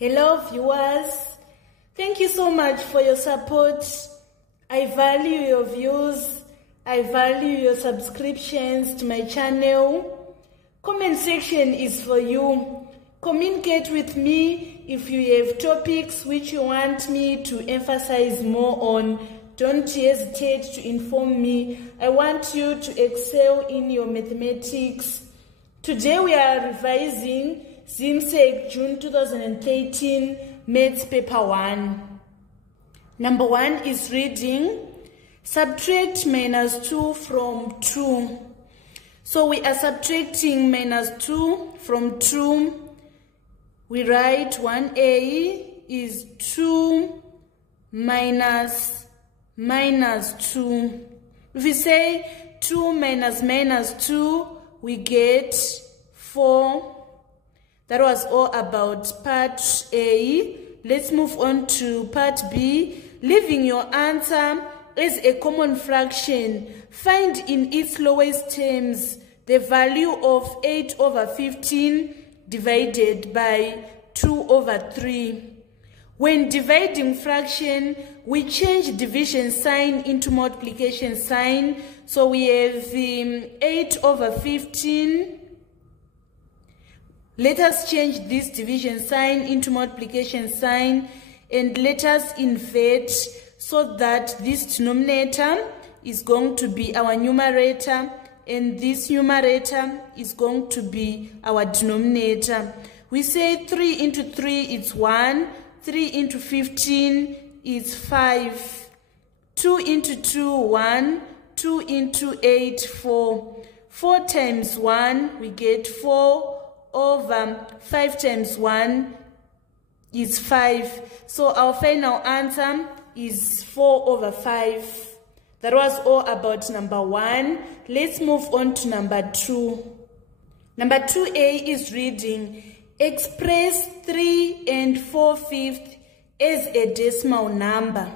Hello viewers, thank you so much for your support. I value your views, I value your subscriptions to my channel. Comment section is for you. Communicate with me if you have topics which you want me to emphasize more on. Don't hesitate to inform me. I want you to excel in your mathematics. Today we are revising ZIMSEC June 2013 Maths Paper 1. Number 1 is reading. Subtract -2 from 2. So we are subtracting -2 from 2. We write 1a is 2 minus 2. If we say 2 minus 2, we get 4. That was all about part A. Let's move on to part B. Leaving your answer as a common fraction, find in its lowest terms the value of 8/15 divided by 2/3. When dividing fraction, we change division sign into multiplication sign. So we have 8/15. Let us change this division sign into multiplication sign and let us invert so that this denominator is going to be our numerator and this numerator is going to be our denominator. We say 3 into 3 is 1, 3 into 15 is 5, 2 into 2, 1, 2 into 8, 4. 4 times 1, we get 4 over 5 times 1 is 5. So our final answer is 4/5. That was all about number 1. Let's move on to number 2. Number 2a is reading. Express 3 4/5 as a decimal number.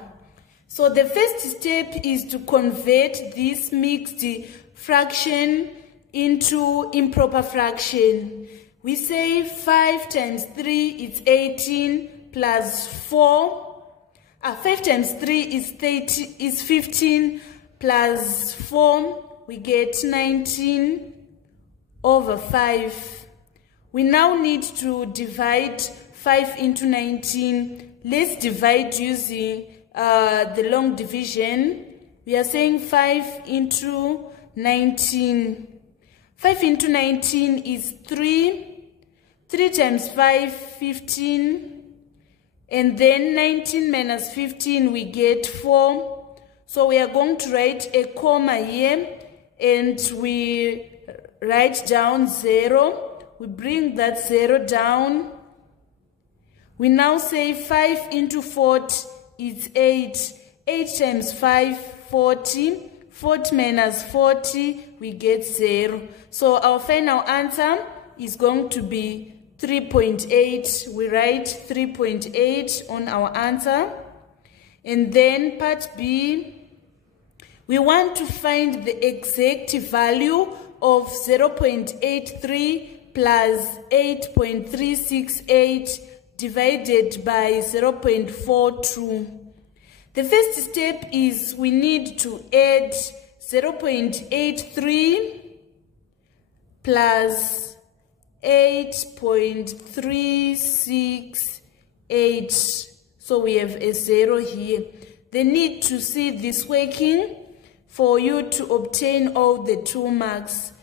So the first step is to convert this mixed fraction into improper fraction. We say 5 times 3 is 18 plus 4. 5 times 3 is 15 plus 4. We get 19/5. We now need to divide 5 into 19. Let's divide using the long division. We are saying 5 into 19. 5 into 19 is 3. 3 times 5, 15. And then 19 minus 15, we get 4. So we are going to write a comma here. And we write down 0. We bring that 0 down. We now say 5 into 40 is 8. 8 times 5, 40. 40 minus 40, we get 0. So our final answer is going to be 3.8. We write 3.8 on our answer. And then part B, we want to find the exact value of 0.83 plus 8.368 divided by 0.42. The first step is we need to add 0.83 plus 8.368. So we have a 0 here. They need to see this working for you to obtain all the 2 marks.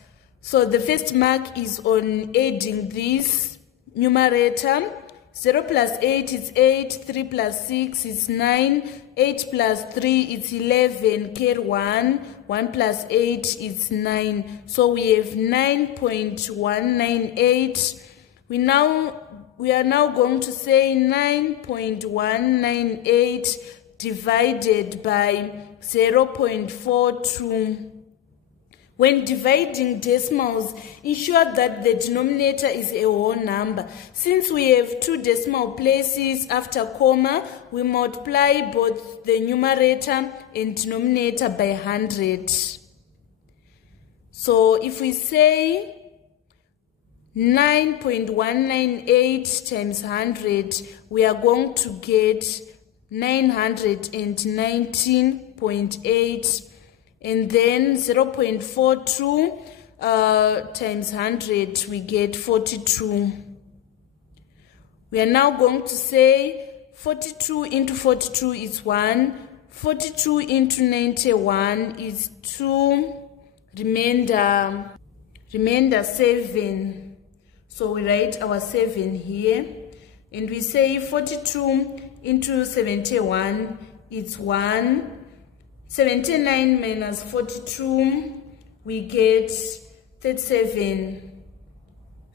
So the first mark is on adding this numerator. 0 plus 8 is 8, 3 plus 6 is 9, 8 plus 3 is 11, carry 1, 1 plus 8 is 9. So we have 9.198. We are now going to say 9.198 divided by 0.42. When dividing decimals, ensure that the denominator is a whole number. Since we have 2 decimal places after comma, we multiply both the numerator and denominator by 100. So if we say 9.198 times 100, we are going to get 919.8, and then 0.42 times 100, we get 42. We are now going to say 42 into 42 is 1, 42 into 91 is 2, remainder 7. So we write our 7 here, and we say 42 into 71 is 1, 79 minus 42, we get 37.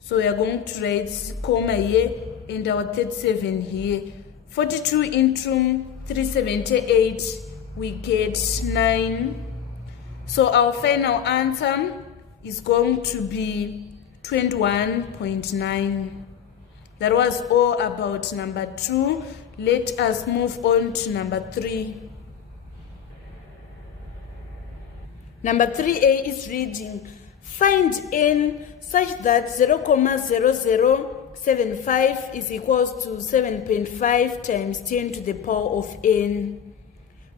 So we are going to write comma here and our 37 here. 42 into 378, we get 9. So our final answer is going to be 21.9. That was all about number 2. Let us move on to number 3. Number 3A is reading. Find n such that 0.0075 is equals to 7.5 times 10 to the power of n.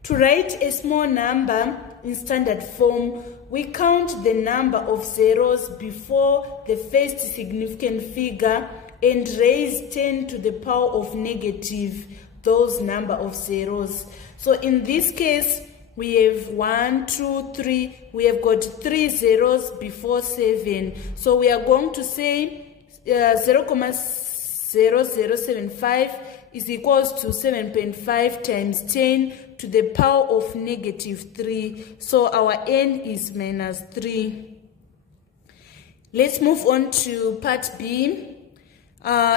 To write a small number in standard form, we count the number of zeros before the first significant figure and raise 10 to the power of negative those number of zeros. So in this case, we have 1, 2, 3. We have got 3 zeros before 7. So we are going to say 0.0075 is equals to 7.5 times 10 to the power of negative 3. So our n is minus 3. Let's move on to part B.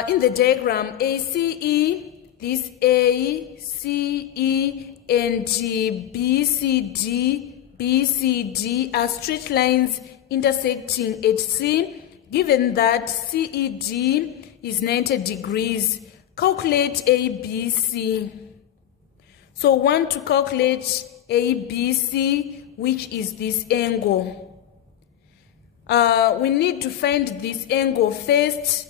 In the diagram, ACE, this A, CE, and BCD are straight lines intersecting at C. Given that CED is 90 degrees, calculate ABC. So we want to calculate ABC, which is this angle. We need to find this angle first.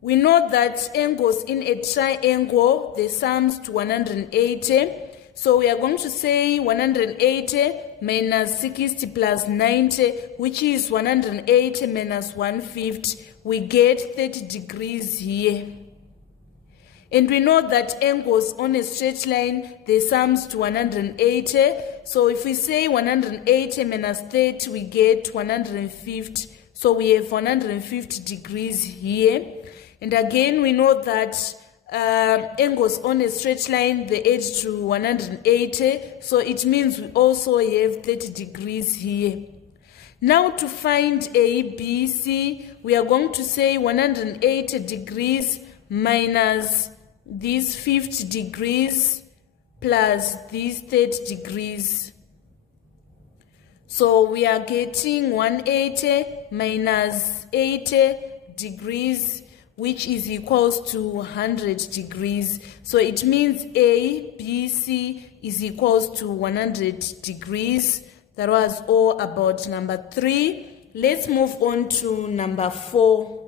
We know that angles in a triangle, they sums to 180. So we are going to say 180 minus 60 plus 90, which is 180 minus 150. We get 30 degrees here. And we know that angles on a straight line, they sums to 180. So if we say 180 minus 30, we get 150. So we have 150 degrees here. And again, we know that angles on a straight line, they add to 180. So it means we also have 30 degrees here. Now to find ABC, we are going to say 180 degrees minus these 50 degrees plus these 30 degrees. So we are getting 180 minus 80 degrees, which is equals to 100 degrees. So it means ABC is equals to 100 degrees. That was all about number 3. Let's move on to number 4.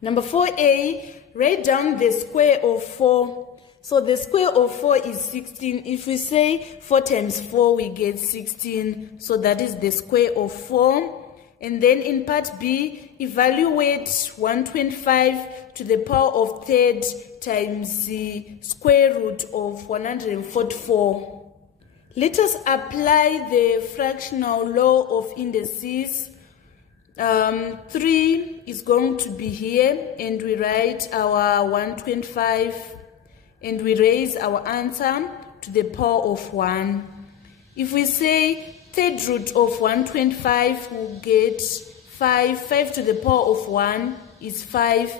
Number 4A, write down the square of 4. So the square of 4 is 16. If we say 4 times 4, we get 16. So that is the square of 4. And then in part B, evaluate 125 to the power of 3rd times the square root of 144. Let us apply the fractional law of indices. 3 is going to be here, and we write our 125, and we raise our answer to the power of 1. If we say 3rd root of 125, we'll get 5. 5 to the power of 1 is 5.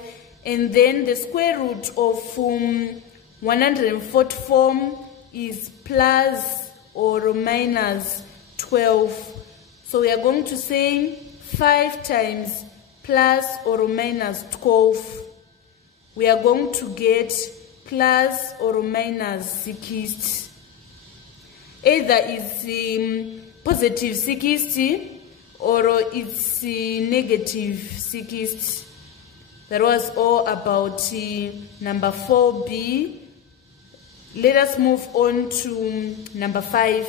And then the square root of 144 is plus or minus 12. So we are going to say 5 times plus or minus 12. We are going to get plus or minus 60. Either it's positive 60 or it's negative 60. That was all about number 4b. Let us move on to number 5.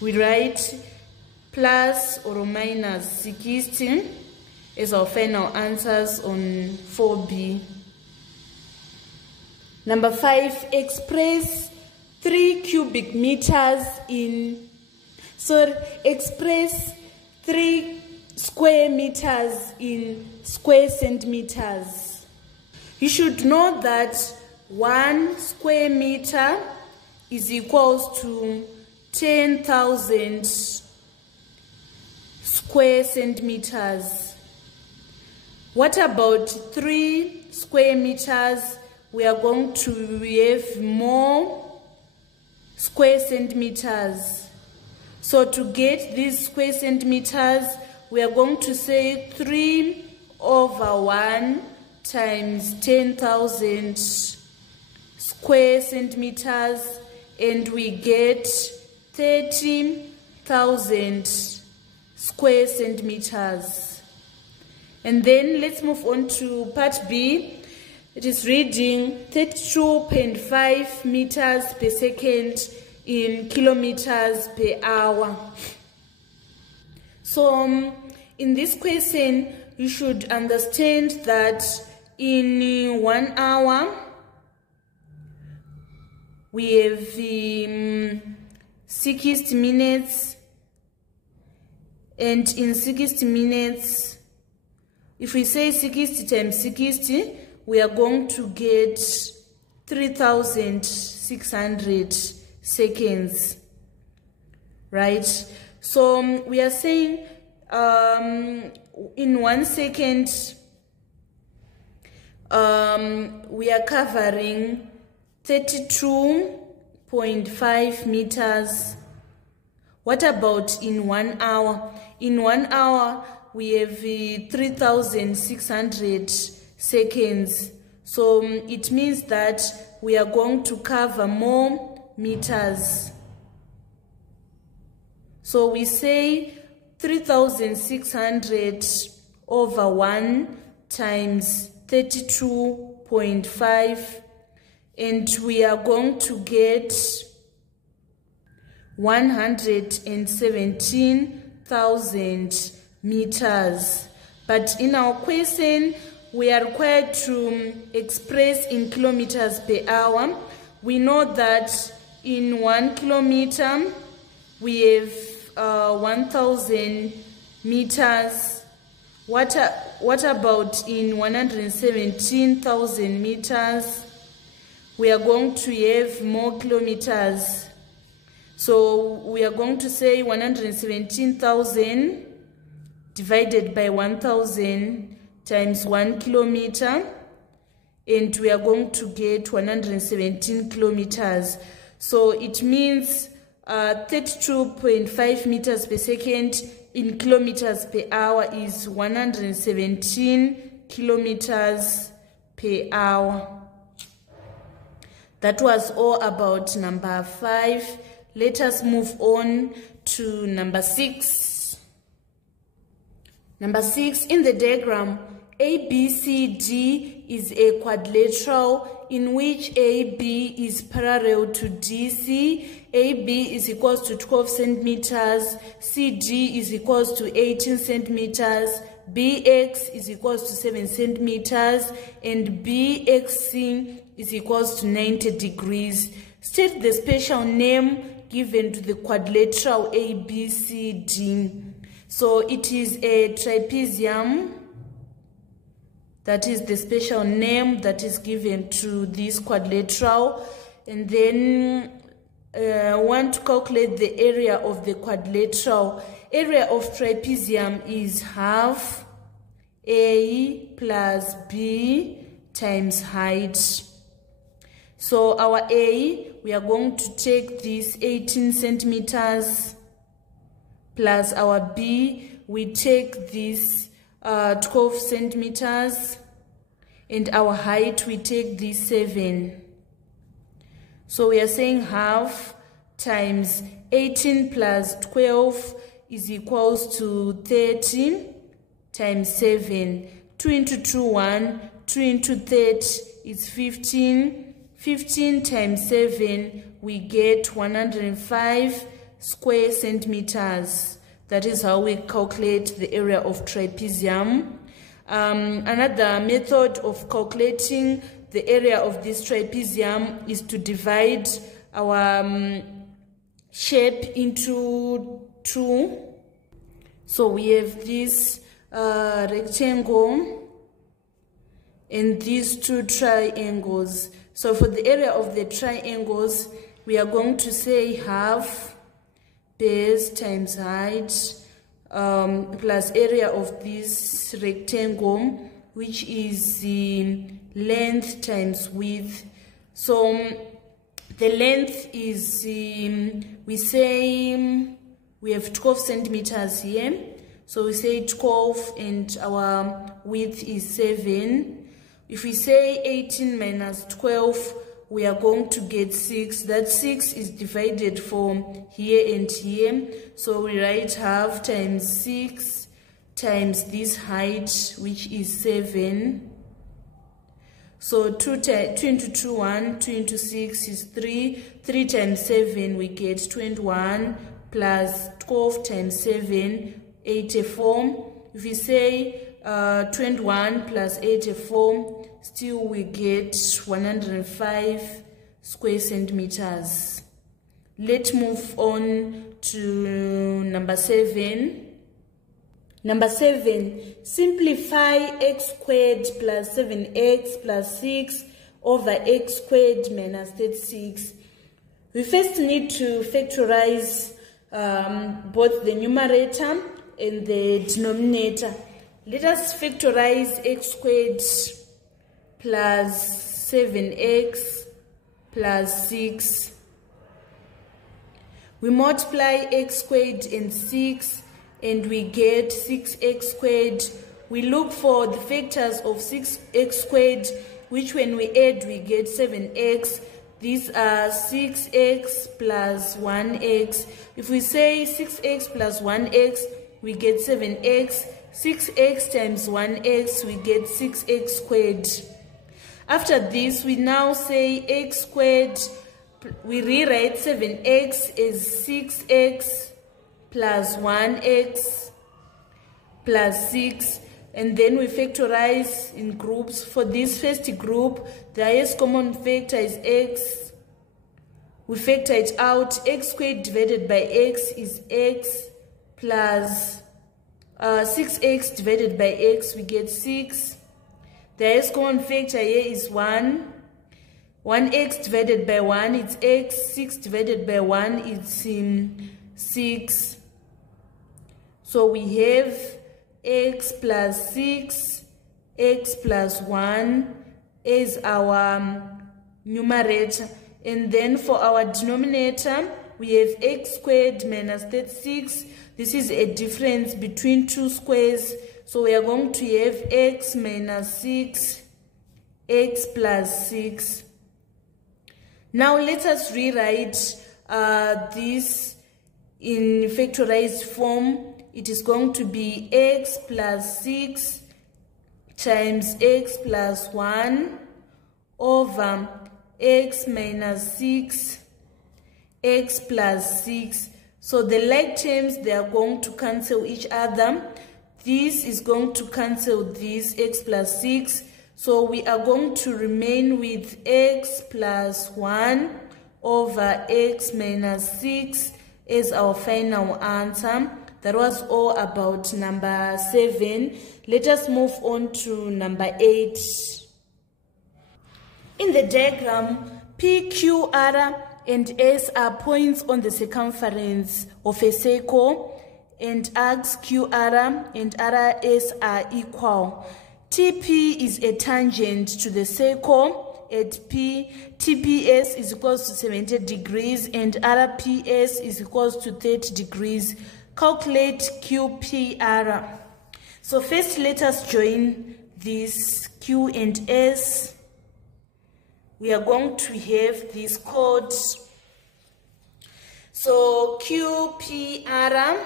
We write plus or minus 60 as our final answers on 4b. Number 5, express 3 cubic meters in, express 3 square meters in square centimeters. You should know that 1 square meter is equals to 10,000 square centimeters. What about 3 square meters? We are going to have more square centimeters. So to get these square centimeters, we are going to say 3 over 1 times 10,000 square centimeters, and we get 30,000 square centimeters. And then let's move on to part B. It is reading 32.5 meters per second in kilometers per hour. So in this question, you should understand that in 1 hour, we have 60 minutes, and in 60 minutes, if we say 60 times 60, we are going to get 3,600 seconds, right? So we are saying in 1 second, we are covering 32.5 meters. What about in 1 hour? In 1 hour, we have 3,600 seconds. So it means that we are going to cover more meters. So we say 3,600 over 1 times 32.5, and we are going to get 117,000 meters. But in our question, we are required to express in kilometers per hour. We know that in 1 kilometer, we have 1,000 meters. What about in 117,000 meters? We are going to have more kilometers. So we are going to say 117,000 divided by 1,000 times 1 kilometer, and we are going to get 117 kilometers. So it means 32.5 meters per second in kilometers per hour is 117 kilometers per hour. That was all about number 5. Let us move on to number 6. Number 6, in the diagram, ABCD is a quadrilateral in which AB is parallel to DC. AB is equals to 12 centimeters, CD is equals to 18 centimeters, BX is equals to 7 centimeters, and BXC is equals to 90 degrees. State the special name given to the quadrilateral ABCD. So it is a trapezium. That is the special name that is given to this quadrilateral. And then want to calculate the area of the quadrilateral. Area of trapezium is half A plus B times height. So our A, we are going to take this 18 centimeters plus our B, we take this 12 centimeters, and our height, we take this 7. So we are saying half times 18 plus 12 is equals to 30 times 7. 2 into 2, 1. 2 into 30 is 15. 15 times 7, we get 105 square centimeters. That is how we calculate the area of trapezium. Another method of calculating the area of this trapezium is to divide our shape into 2. So we have this rectangle and these 2 triangles. So for the area of the triangles, we are going to say half base times height plus area of this rectangle, which is the length times width. So the length is, we say we have 12 centimeters here. So we say 12 and our width is 7. If we say 18 minus 12, we are going to get 6. That 6 is divided from here and here. So we write half times 6 times this height, which is 7. So 2 into 2, 1. 2 into 6 is 3. 3 times 7, we get 21 plus 12 times 7, 84. If we say 21 plus 84, still we get 105 square centimeters. Let's move on to number 7. Number 7, simplify x squared plus 7x plus 6 over x squared minus 36. We first need to factorize both the numerator and the denominator. Let us factorize x squared plus 7x plus 6. We multiply x squared and 6 and we get 6x squared. We look for the factors of 6x squared, which when we add we get 7x. These are 6x plus 1x. If we say 6x plus 1x, we get 7x. 6x times 1x, we get 6x squared. After this, we now say x squared. We rewrite 7x as 6x plus 1x plus 6. And then we factorize in groups. For this first group, the highest common factor is x. We factor it out. X squared divided by x is x plus 6x divided by x, we get 6. The highest common factor here is 1. 1x divided by 1 is x. 6 divided by 1 is 6. So we have x plus 6, x plus 1 is our numerator. And then for our denominator, we have x squared minus 36. This is a difference between two squares. So we are going to have x minus 6, x plus 6. Now let us rewrite this in factorized form. It is going to be x plus 6 times x plus 1 over x minus 6, x plus 6. So the like terms, they are going to cancel each other. This is going to cancel this, x plus 6. So we are going to remain with x plus 1 over x minus 6 as our final answer. That was all about number 7. Let us move on to number 8. In the diagram, P, Q, R, and S are points on the circumference of a circle, and arcs QR and RS are equal. TP is a tangent to the circle at P. TPS is equals to 70 degrees and RPS is equals to 30 degrees. Calculate QPR. So first let us join this Q and S. We are going to have this chord. So QPR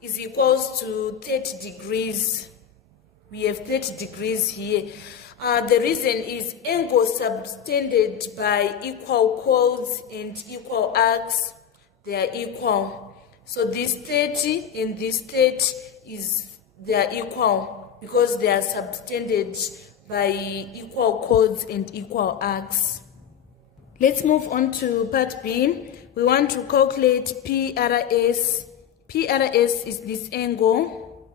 is equals to 30 degrees. we have 30 degrees here. The reason is angles subtended by equal chords and equal arcs, they are equal. So this 30 and this 30 they are equal because they are subtended by equal chords and equal arcs. Let's move on to part B. We want to calculate PRS. PRS is this angle.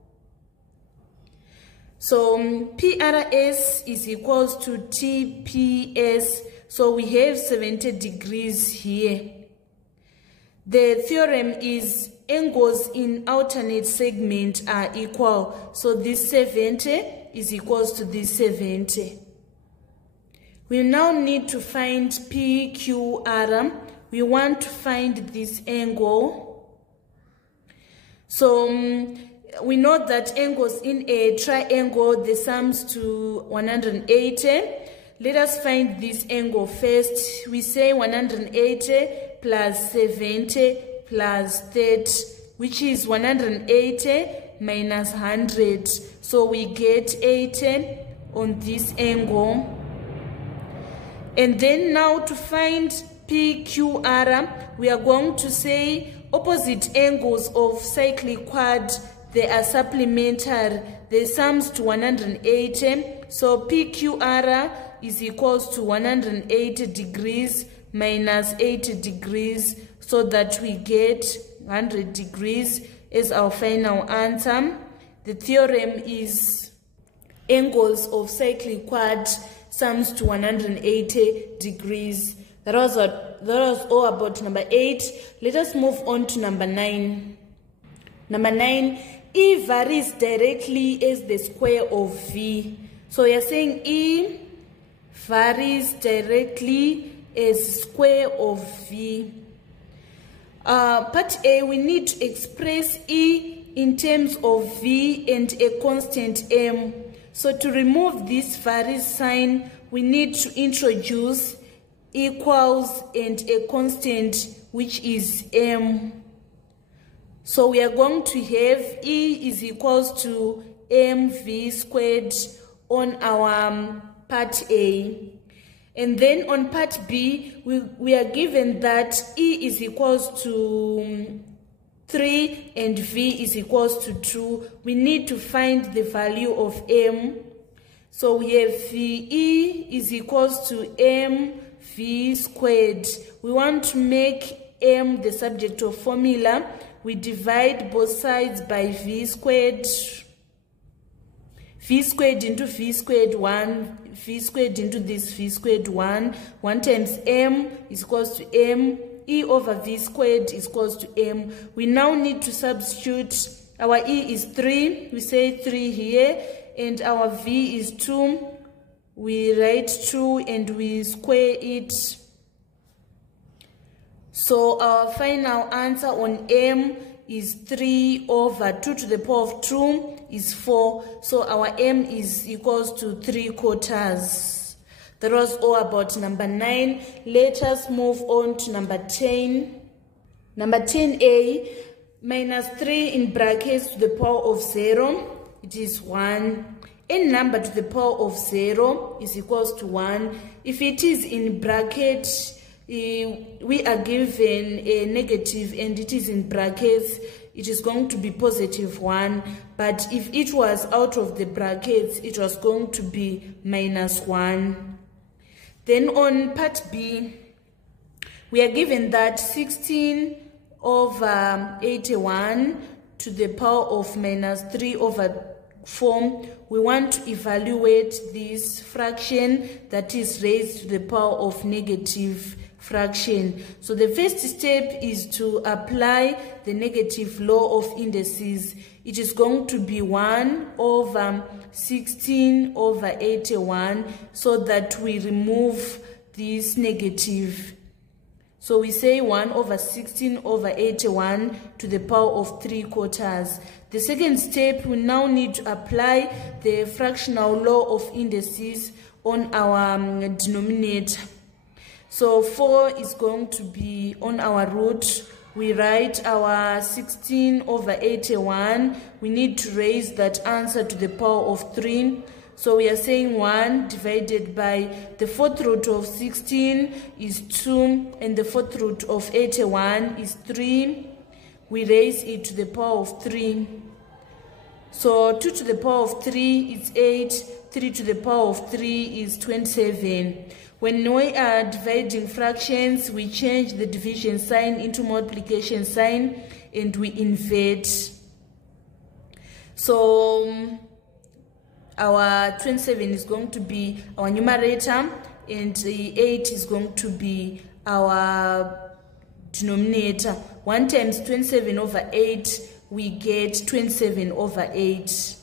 So PRS is equals to TPS. So we have 70 degrees here. The theorem is angles in alternate segment are equal. So this 70 is equals to this 70. We now need to find PQR. We want to find this angle. So we know that angles in a triangle, the sums to 180. Let us find this angle first. We say 180 plus 70 plus 30, which is 180 minus 100. So we get 80 on this angle. And then now to find PQR, we are going to say opposite angles of cyclic quad, they are supplementary. They sums to 180. So PQR is equals to 180 degrees minus 80 degrees, so that we get 100 degrees as our final answer. The theorem is angles of cyclic quad sums to 180 degrees. That was all about number 8. Let us move on to number 9. Number 9, E varies directly as the square of V. So you're saying E varies directly as square of V. Part A, we need to express E in terms of V and a constant M. So to remove this varies sign, we need to introduce equals and a constant, which is M. So we are going to have E is equals to mv squared on our part A. And then on part B, we are given that E is equals to 3 and V is equals to 2. We need to find the value of M. So we have E is equals to mv squared. We want to make M the subject of formula. We divide both sides by V squared. V squared into V squared 1. V squared into this V squared 1. 1 times M is equals to M. E over V squared is equals to M. We now need to substitute. Our E is 3. We say 3 here. And our V is 2. We write 2 and we square it. So our final answer on M is 3 over 2 to the power of 2 is 4. So our M is equals to 3/4. That was all about number 9. Let us move on to number 10. Number 10A, minus 3 in brackets to the power of 0. It is 1. Any number to the power of 0 is equals to 1. If it is in bracket, we are given a negative and it is in brackets, it is going to be positive 1. But if it was out of the brackets, it was going to be minus 1. Then on part B, we are given that 16 over 81 to the power of minus 3 over 4. We want to evaluate this fraction that is raised to the power of negative fraction. So the first step is to apply the negative law of indices. It is going to be 1 over 16 over 81, so that we remove this negative. So we say 1 over 16 over 81 to the power of 3/4. The second step, we now need to apply the fractional law of indices on our denominator. So 4 is going to be on our root. we write our 16 over 81. We need to raise that answer to the power of 3. So we are saying 1 divided by the 4th root of 16 is 2, and the 4th root of 81 is 3. We raise it to the power of 3. So 2 to the power of 3 is 8, 3 to the power of 3 is 27. When we are dividing fractions, we change the division sign into multiplication sign and we invert. So our 27 is going to be our numerator and the 8 is going to be our denominator. 1 times 27 over 8, we get 27 over 8.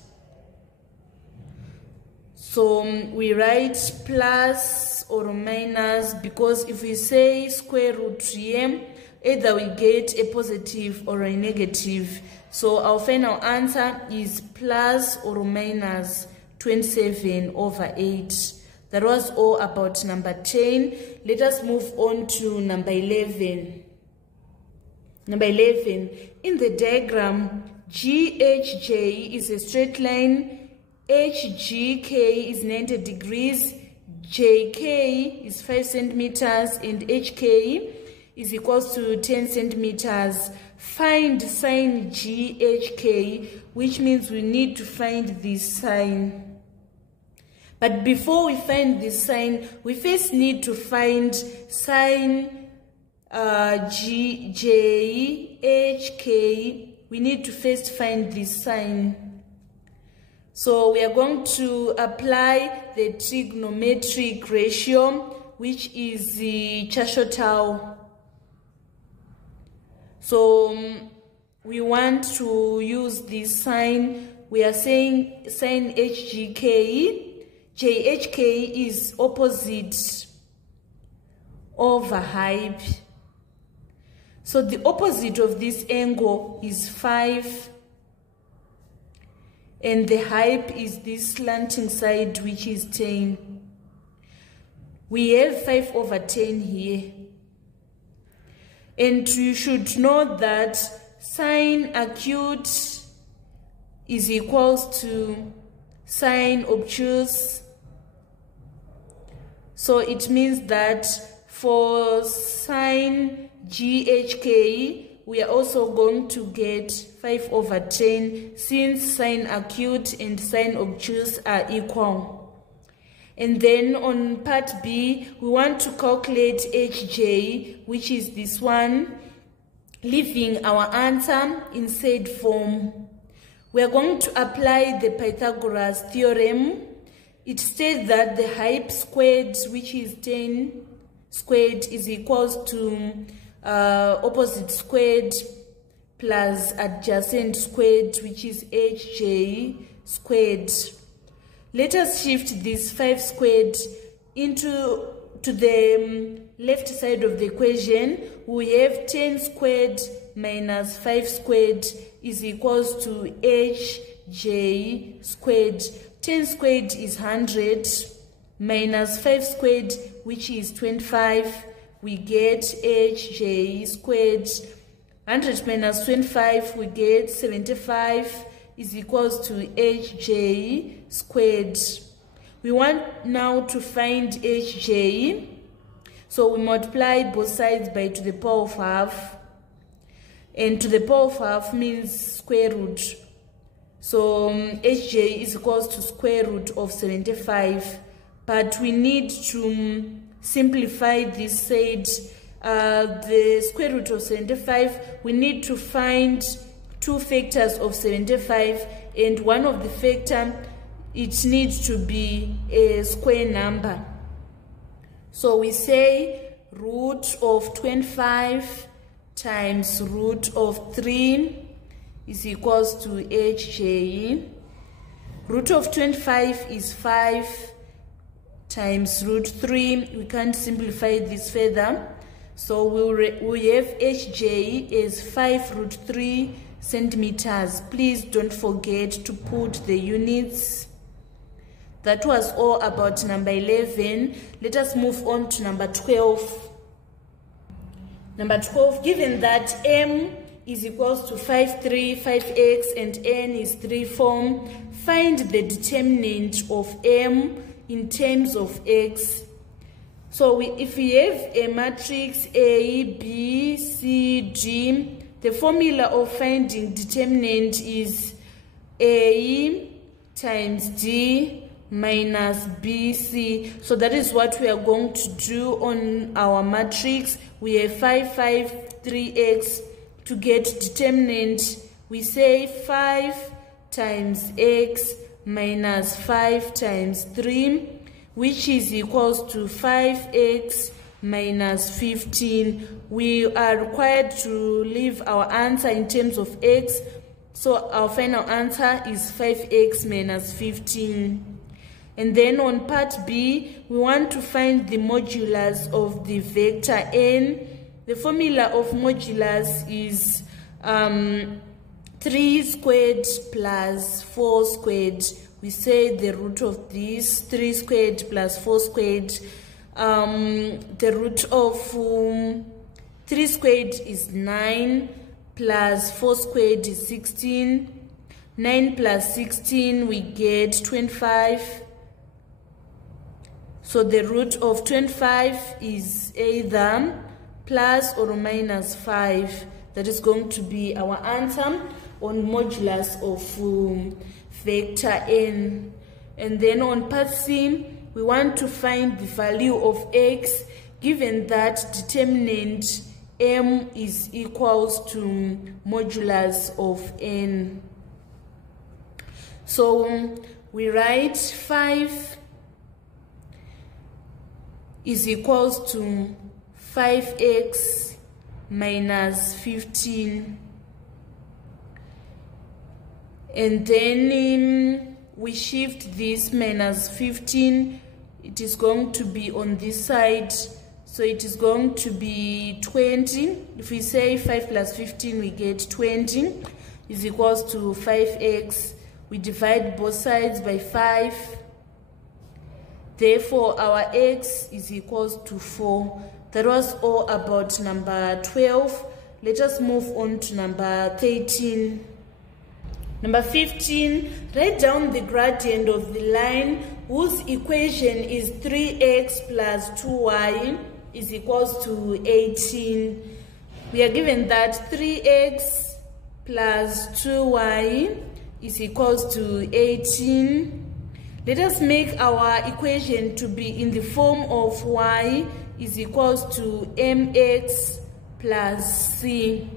So we write plus or minus, because if we say square root here, either we get a positive or a negative. So our final answer is plus or minus 27 over 8. That was all about number 10. Let us move on to number 11. Number 11, in the diagram, GHJ is a straight line, HGK is 90 degrees, JK is 5 centimeters, and HK is equals to 10 centimeters. Find sine GHK, which means we need to find this sine. But before we find this sine, we first need to find sine GJHK. We need to first find this sine. So we are going to apply the trigonometric ratio, which is the Chashotal. So we want to use this sine. We are saying sine HGK. JHK is opposite over height. So the opposite of this angle is 5, and the height is this slanting side, which is 10. We have 5 over 10 here. And you should know that sine acute is equals to sine obtuse. So it means that for sine GHK, we are also going to get 5 over 10 since sine acute and sine obtuse are equal. And then on part B, we want to calculate HJ, which is this one, leaving our answer in said form. We are going to apply the Pythagoras theorem. It states that the height squared, which is 10 squared, is equals to opposite squared plus adjacent squared, which is HJ squared. Let us shift this 5 squared to the left side of the equation. We have 10 squared minus 5 squared is equals to HJ squared. 10 squared is 100 minus 5 squared, which is 25. We get HJ squared. 100 minus 25, we get 75 is equals to HJ squared. We want now to find HJ. So we multiply both sides by to the power of half. And to the power of half means square root. So HJ is equals to square root of 75. But we need to simplify this side. The square root of 75, we need to find 2 factors of 75, and one of the factor, it needs to be a square number. So we say root of 25 times root of 3 is equals to HJ. Root of 25 is 5 times root 3. We can't simplify this further. So we have HJ as 5 root 3 centimeters. Please don't forget to put the units. That was all about number 11. Let us move on to number 12. Number 12, given that m is equals to 5, 3, 5x, and n is 3, 4, find the determinant of m in terms of x. So if we have a matrix A, B, C, G, the formula of finding determinant is A times D minus BC. So that is what we are going to do on our matrix. We have 5, 5, 3x. To get determinant, we say 5 times x minus 5 times 3, which is equals to 5x minus 15. We are required to leave our answer in terms of x, so our final answer is 5x minus 15. And then on part B, we want to find the modulus of the vector n. The formula of modulus is 3 squared plus 4 squared. We say the root of this 3 squared plus 4 squared. The root of 3 squared is 9 plus 4 squared is 16. 9 plus 16 we get 25. So the root of 25 is either plus or minus 5. That is going to be our answer on modulus of vector n. And then on part C, we want to find the value of x given that determinant m is equals to modulus of n. So we write 5 is equals to 5x minus 15, and then we shift this minus 15. It is going to be on this side, so it is going to be 20. If we say 5 plus 15, we get 20 is equals to 5x. We divide both sides by 5. Therefore, our x is equals to 4. That was all about number 12. Let us move on to number 13. Number 15, write down the gradient of the line whose equation is 3x plus 2y is equals to 18. We are given that 3x plus 2y is equals to 18. Let us make our equation to be in the form of y is equals to mx plus c.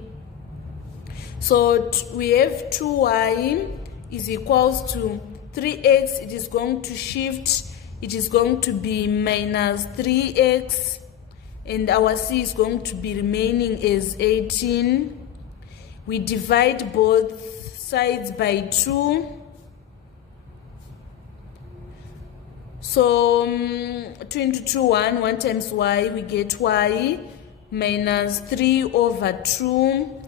So we have 2y is equals to 3x. It is going to shift. It is going to be minus 3x. And our c is going to be remaining as 18. We divide both sides by 2. So 2 into 2, 1 times y, we get y minus 3 over 2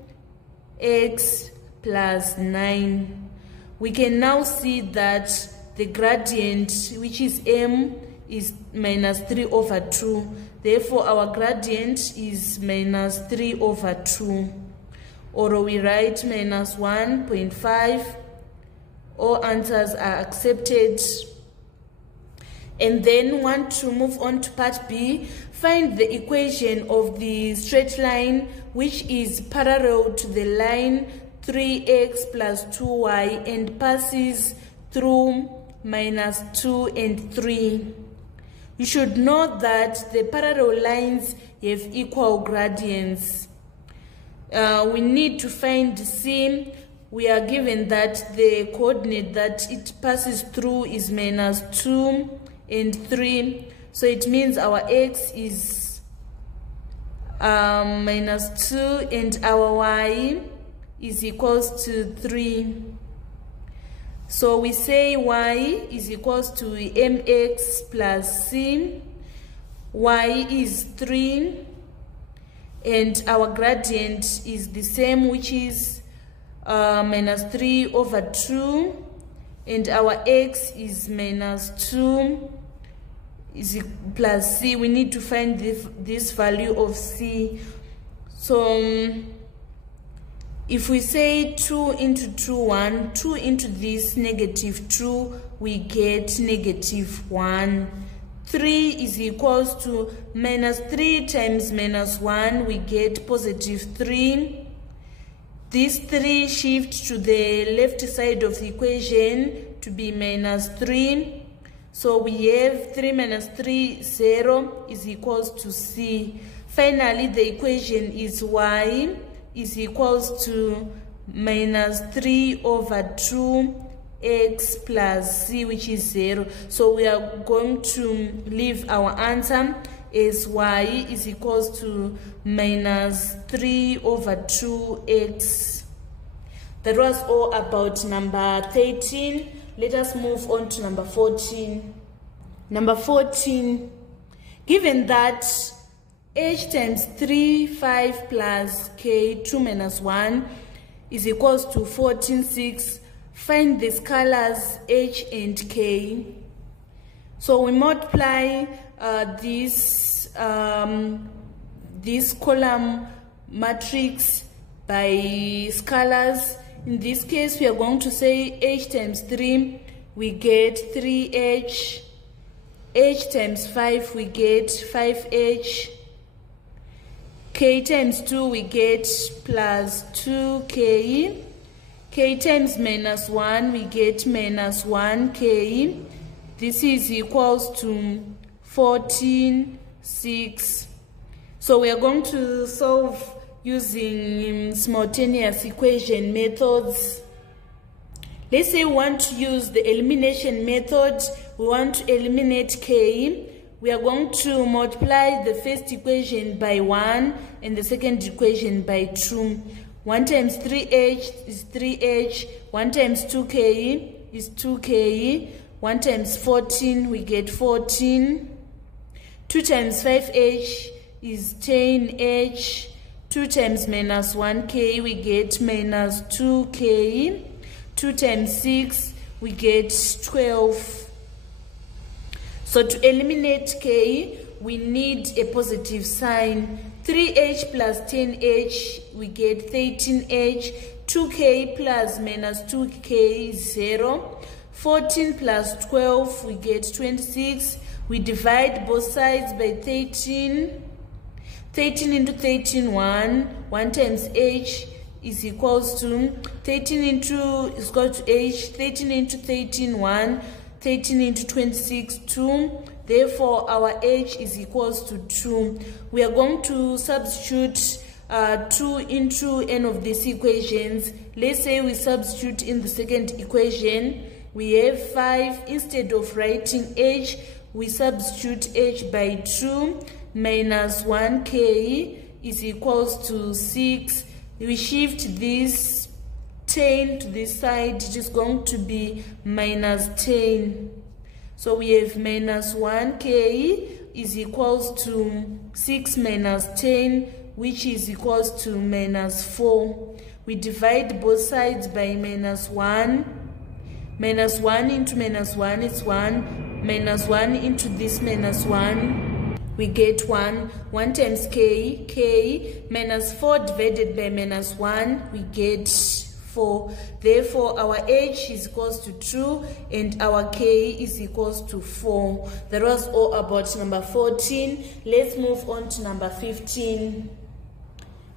x plus 9. We can now see that the gradient, which is m, is minus 3 over 2. Therefore, our gradient is minus 3 over 2. Or we write minus 1.5. All answers are accepted. And then want to move on to part B. Find the equation of the straight line which is parallel to the line 3x plus 2y and passes through minus 2 and 3. You should know that the parallel lines have equal gradients. We need to find C. We are given that the coordinate that it passes through is minus 2 and 3, so it means our x is minus 2 and our y is equals to 3. So we say y is equals to mx plus c. Y is 3 and our gradient is the same, which is minus 3 over 2, and our x is minus 2 is plus c. We need to find this value of c. So if we say 2 into 2, 1, 2 into this negative 2, we get negative 1. 3 is equals to minus 3 times minus 1, we get positive 3. This 3 shifts to the left side of the equation to be minus 3. So we have 3 minus 3, 0 is equals to C. Finally, the equation is y is equals to minus 3 over 2x plus c, which is 0. So we are going to leave our answer as y is equals to minus 3 over 2x. That was all about number 13. Let us move on to number 14. Number 14, given that h times 3, 5 plus k, 2 minus 1 is equals to 14, 6. Find the scalars h and k. So we multiply this column matrix by scalars. In this case, we are going to say h times 3, we get 3h. H times 5, we get 5h. K times 2, we get plus 2k. K times minus 1, we get minus 1k. This is equals to 14, 6. So we are going to solve using simultaneous equation methods. Let's say we want to use the elimination method. We want to eliminate k. We are going to multiply the first equation by 1 and the second equation by 2. 1 times 3h is 3h. 1 times 2k is 2k. 1 times 14, we get 14. 2 times 5h is 10h. 2 times minus 1k, we get minus 2k. 2 times 6, we get 12. So to eliminate k, we need a positive sign. 3h plus 10h, we get 13h. 2k plus minus 2k is 0. 14 plus 12, we get 26. We divide both sides by 13. 13 into 13, 1. 1 times h is equals to 13 into is equal to h. 13 into 13, 1. 13 into 26, 2. Therefore, our h is equals to 2. We are going to substitute 2 into n of these equations. Let's say we substitute in the second equation. We have 5. Instead of writing h, we substitute h by 2. Minus 1k is equals to 6. We shift this 10 to this side. It is going to be minus 10. So we have minus 1k is equals to 6 minus 10, which is equals to minus 4. We divide both sides by minus 1. Minus 1 into minus 1 is 1. Minus 1 into this minus 1. We get 1. 1 times k, k, minus 4 divided by minus 1, we get 4. Therefore, our h is equals to 2 and our k is equals to 4. That was all about number 14. Let's move on to number 15.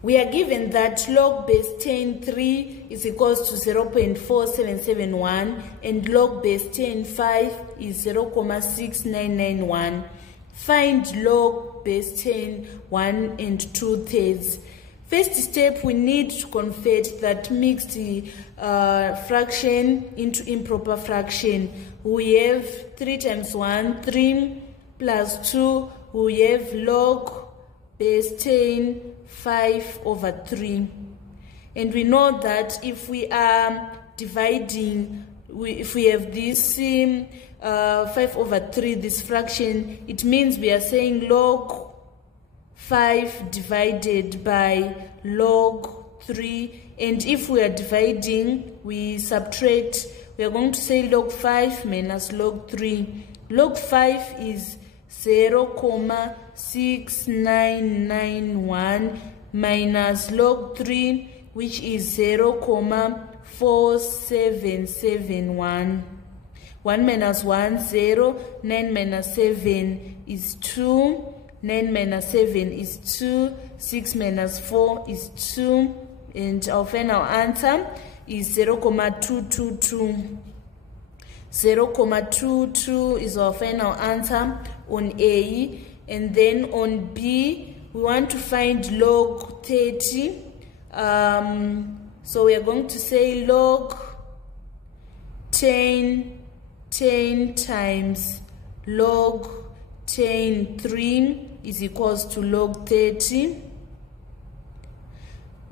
We are given that log base 10, 3 is equals to 0.4771 and log base 10, 5 is 0.6991. Find log base 10, 1 and 2/3. First step, we need to convert that mixed fraction into improper fraction. We have 3 times 1, 3 plus 2. We have log base 10, 5 over 3. And we know that if we are dividing, if we have this 5 over 3, this fraction, it means we are saying log 5 divided by log 3. And if we are dividing, we subtract, we are going to say log 5 minus log 3. Log 5 is 0.6991 minus log 3, which is 0,4771. 1 minus 1, 0. 9 minus 7 is 2. 9 minus 7 is 2. 6 minus 4 is 2. And our final answer is 0,222. 0,22 is our final answer on A. And then on B, we want to find log 30. So we are going to say log 10 times log 10 3 is equals to log 30.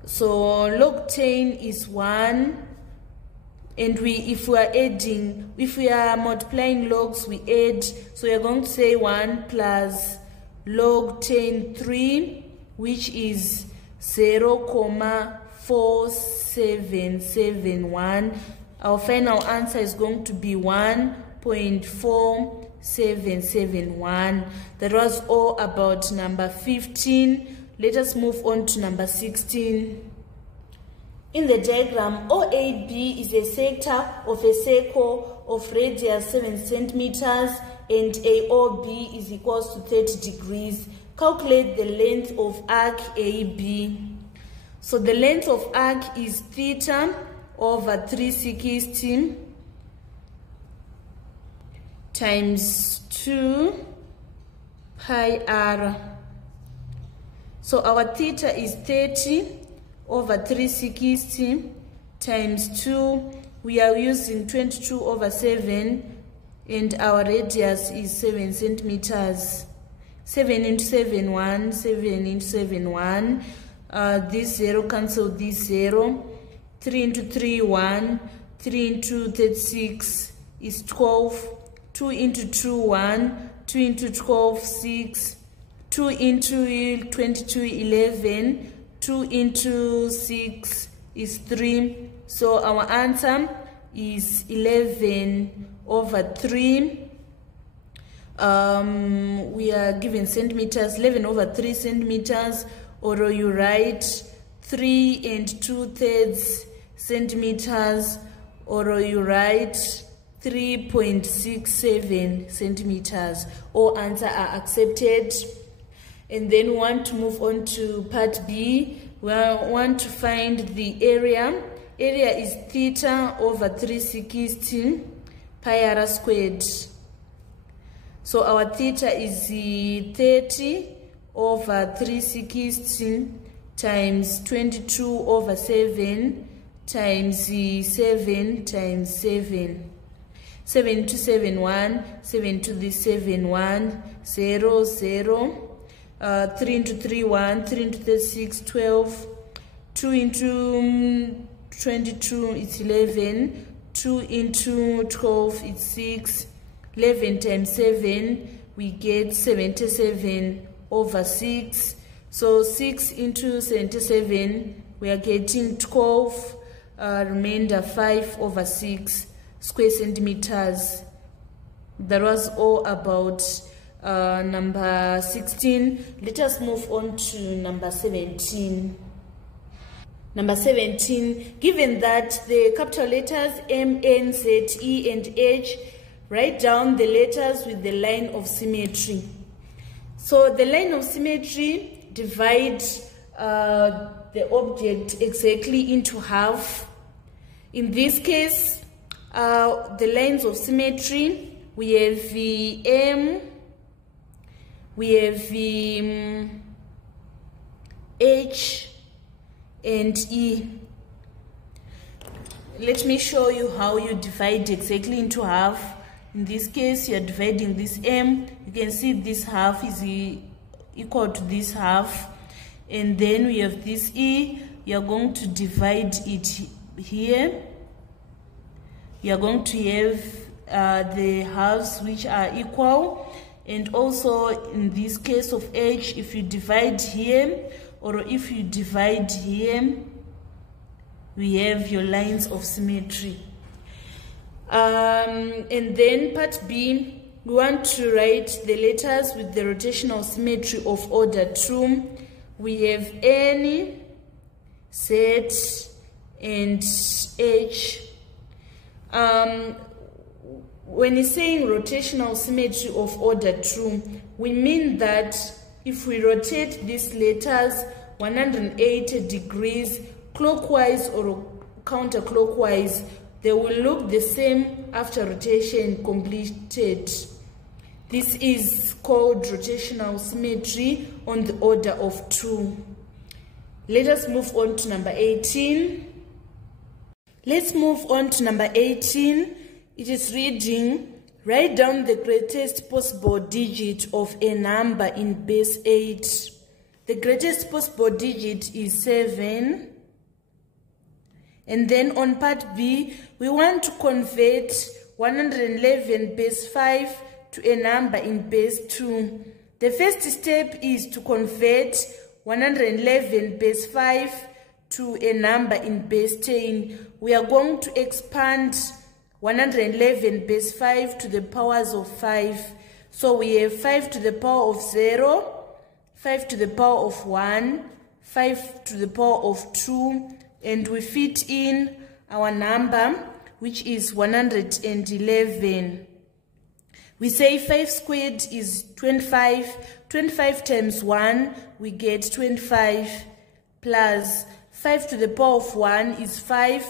So log 10 is 1, and if we are multiplying logs, we add. So we are going to say 1 plus log 10 3, which is 0,4771. Our final answer is going to be 1.4771. That was all about number 15. Let us move on to number 16. In the diagram, OAB is a sector of a circle of radius 7 centimeters and AOB is equals to 30 degrees. Calculate the length of arc AB. So the length of arc is theta over 360 times 2 pi r. So our theta is 30 over 360 times 2. We are using 22 over 7, and our radius is 7 centimeters. 7 into 7, 1. 7 into 7, 1. This 0 cancel this 0. 3 into 3, 1. 3 into 36 is 12. 2 into 2, 1. 2 into 12, 6. 2 into 22, 11. 2 into 6 is 3. So our answer is 11 over 3. We are given centimeters, 11 over 3 centimeters, or you write 3 2/3 centimeters, or you write 3.67 centimeters. All answers are accepted. And then we want to move on to part B. We want to find the area. Area is theta over 360 pi r squared. So our theta is 30 over 360 times 22 over 7 times 7 times 7. 7 into 7, 1. 7 to this 7, 1. 0, 0. 3 into 3, 1. 3 into 36, 12. 2 into 22, it's 11. 2 into 12, it's 6. 11 times 7, we get 77 over 6. So 6 into 77, we are getting 12, remainder 5 over 6 square centimeters. That was all about number 16. Let us move on to number 17. Number 17, given that the capital letters M, N, Z, E, and H, write down the letters with the line of symmetry. So the line of symmetry divides the object exactly into half. In this case, the lines of symmetry, we have the M, we have the H, and E. Let me show you how you divide exactly into half. In this case, you are dividing this M. You can see this half is equal to this half. And then we have this E. You are going to divide it here. You are going to have the halves which are equal. And also in this case of H, if you divide here or if you divide here, we have your lines of symmetry. And then part B, we want to write the letters with the rotational symmetry of order 2. we have N, Z, and H. When it's saying rotational symmetry of order 2, we mean that if we rotate these letters 180 degrees clockwise or counterclockwise, they will look the same after rotation completed. This is called rotational symmetry on the order of 2. Let us move on to number 18. Let's move on to number 18. It is reading, write down the greatest possible digit of a number in base 8. The greatest possible digit is 7. And then on part B, we want to convert 111 base 5 to a number in base 2. The first step is to convert 111 base 5 to a number in base 10. We are going to expand 111 base 5 to the powers of 5. So we have 5 to the power of 0, 5 to the power of 1, 5 to the power of 2, and we fit in our number, which is 111. We say 5 squared is 25. 25 times 1, we get 25, plus 5 to the power of 1 is 5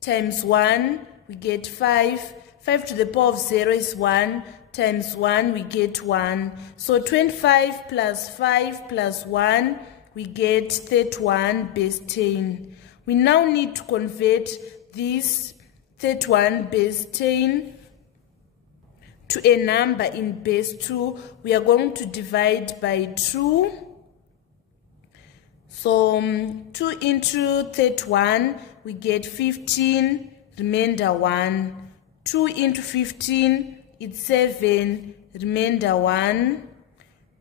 times 1, we get 5. 5 to the power of 0 is 1 times 1, we get 1. So 25 plus 5 plus 1, we get 31 base 10. We now need to convert this 31 base 10 to a number in base 2. We are going to divide by 2. So 2 into 31, we get 15, remainder 1. 2 into 15, it's 7, remainder 1.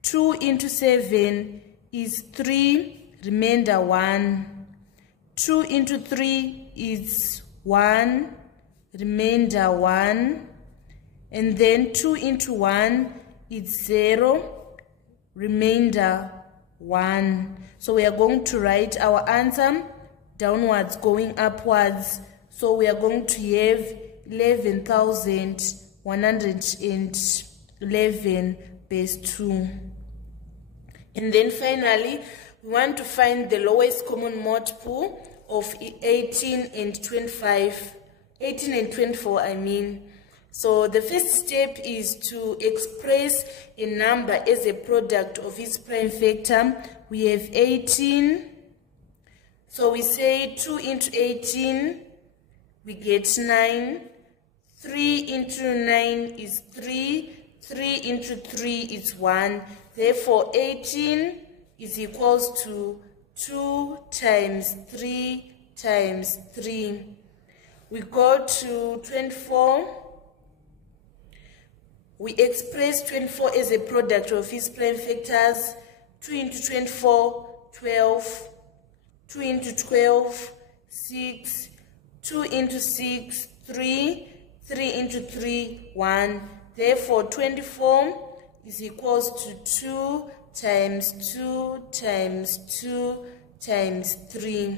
2 into 7 is 3, remainder 1. 2 into 3 is 1, remainder 1. And then 2 into 1 is 0, remainder 1. So we are going to write our answer downwards going upwards. So we are going to have 11,111 base 2. And then finally, we want to find the lowest common multiple of 18 and 25. 18 and 24, I mean. So the first step is to express a number as a product of its prime factor. We have 18. So we say 2 into 18, we get 9. 3 into 9 is 3. 3 into 3 is 1. Therefore, 18 is equals to 2 times 3 times 3. We go to 24. We express 24 as a product of its prime factors. 2 into 24, 12. 2 into 12, 6. 2 into 6, 3. 3 into 3, 1. Therefore, 24 is equals to 2 times 2 times 2 times 3.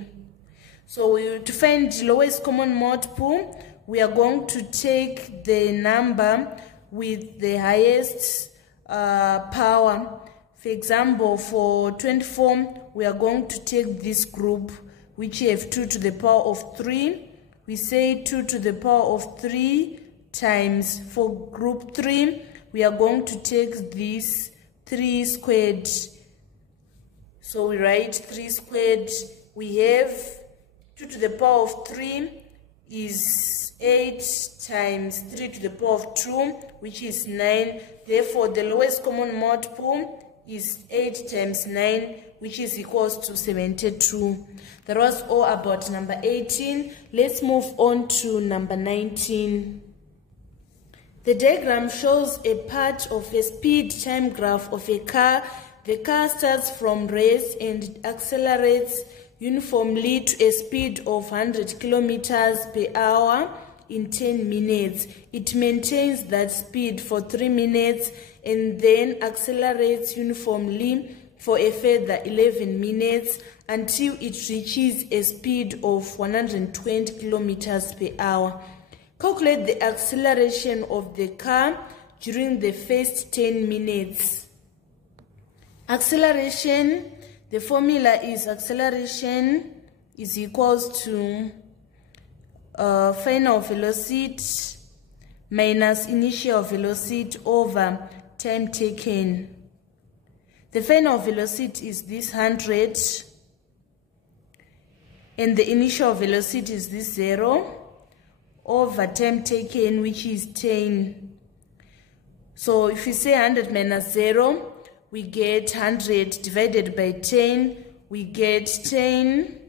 So to find the lowest common multiple, we are going to take the number with the highest power. For example, for 24, we are going to take this group, which have 2 to the power of 3. We say 2 to the power of 3 times, for group 3, we are going to take this 3 squared. So we write 3 squared. We have 2 to the power of 3 is 8 times 3 to the power of 2, which is 9. Therefore, the lowest common multiple is 8 times 9, which is equals to 72. That was all about number 18. Let's move on to number 19. The diagram shows a part of a speed time graph of a car. The car starts from rest and accelerates uniformly to a speed of 100 kilometers per hour in 10 minutes. It maintains that speed for 3 minutes and then accelerates uniformly for a further 11 minutes until it reaches a speed of 120 kilometers per hour. Calculate the acceleration of the car during the first 10 minutes. Acceleration, the formula is acceleration is equals to final velocity minus initial velocity over time taken. The final velocity is this 100 and the initial velocity is this 0 over time taken, which is 10. So if we say 100 minus 0, we get 100 divided by 10, we get 10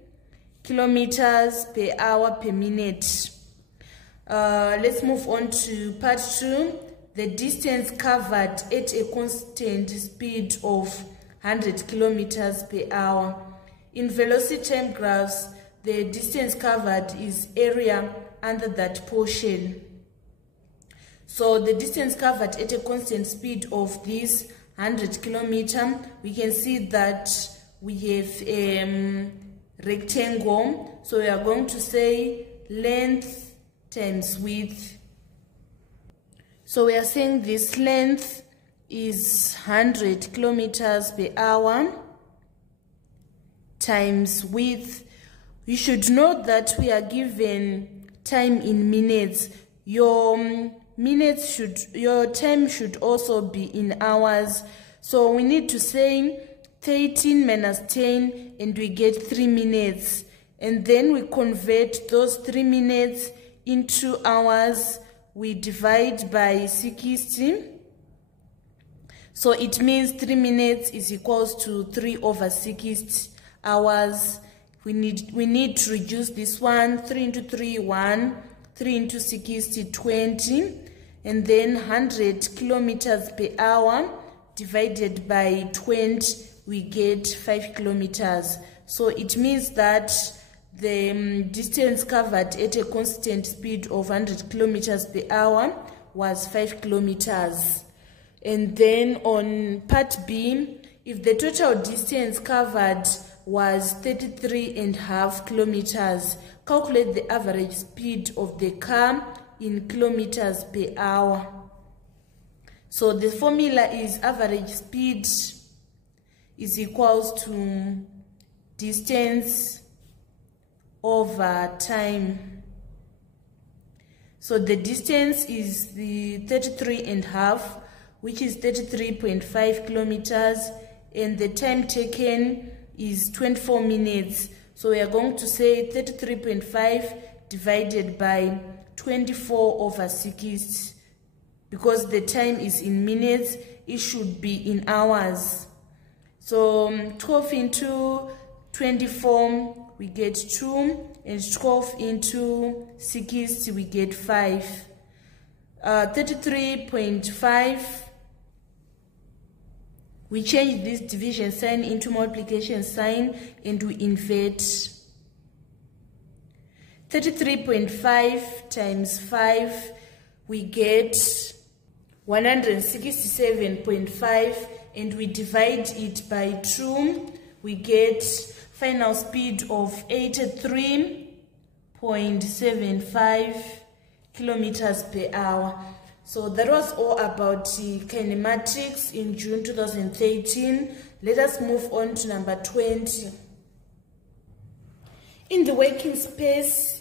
kilometers per hour per minute. Let's move on to part 2. The distance covered at a constant speed of 100 kilometers per hour. In velocity time graphs, the distance covered is area under that portion. So the distance covered at a constant speed of this 100 kilometer, we can see that we have a rectangle. So we are going to say length times width. So we are saying this length is 100 kilometers per hour times width. You should note that we are given time in minutes. Your time should also be in hours. So we need to say 13 minus 10 and we get 3 minutes. And then we convert those 3 minutes into hours. We divide by 60. So it means 3 minutes is equals to 3 over 60 hours. We need to reduce this one. 3 into 3, 1. 3 into 60, 20. And then 100 kilometers per hour divided by 20, we get 5 kilometers. So it means that the distance covered at a constant speed of 100 kilometers per hour was 5 kilometers. And then on part B, if the total distance covered was 33.5 kilometers, calculate the average speed of the car in kilometers per hour. So the formula is average speed is equals to distance over time. So the distance is the 33.5, which is 33.5 kilometers, and the time taken is 24 minutes. So we are going to say 33.5 divided by 24 over 60. Because the time is in minutes, it should be in hours. So 12 into 24, we get 2, and 12 into 60, we get 5. 33.5, we change this division sign into multiplication sign and we invert. 33.5 times 5, we get 167.5, and we divide it by 2, we get final speed of 83.75 kilometers per hour. So that was all about kinematics in June 2013. Let us move on to number 20. In the working space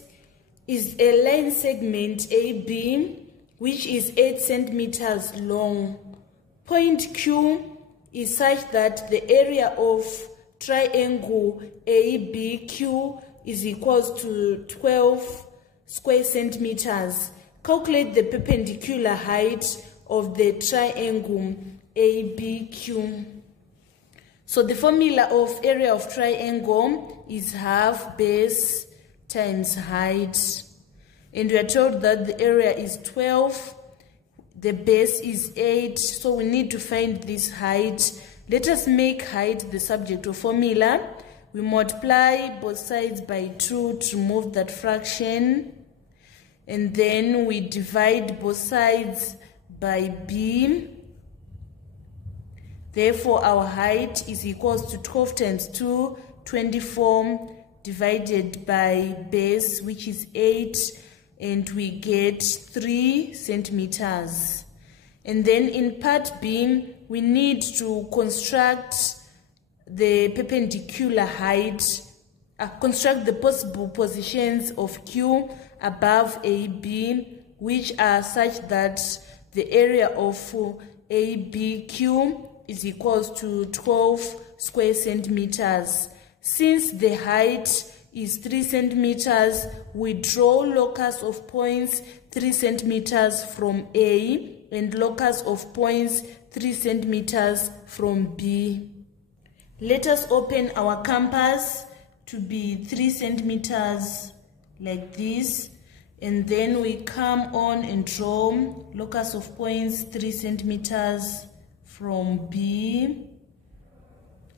is a line segment AB, which is 8 centimeters long. Point Q is such that the area of triangle ABQ is equals to 12 square centimeters. Calculate the perpendicular height of the triangle ABQ. So the formula of area of triangle is half base times height. And we are told that the area is 12, the base is 8, so we need to find this height. Let us make height the subject of formula. We multiply both sides by 2 to remove that fraction. And then we divide both sides by b. Therefore, our height is equals to 12 times 2, 24, divided by base, which is 8, and we get 3 centimeters. And then in part B, we need to construct the perpendicular height, construct the possible positions of Q above AB, which are such that the area of ABQ is equals to 12 square centimeters. Since the height is 3 centimeters, we draw locus of points 3 centimeters from A and locus of points 3 centimeters from B. Let us open our compass to be 3 centimeters like this, and then we come on and draw locus of points 3 centimeters from B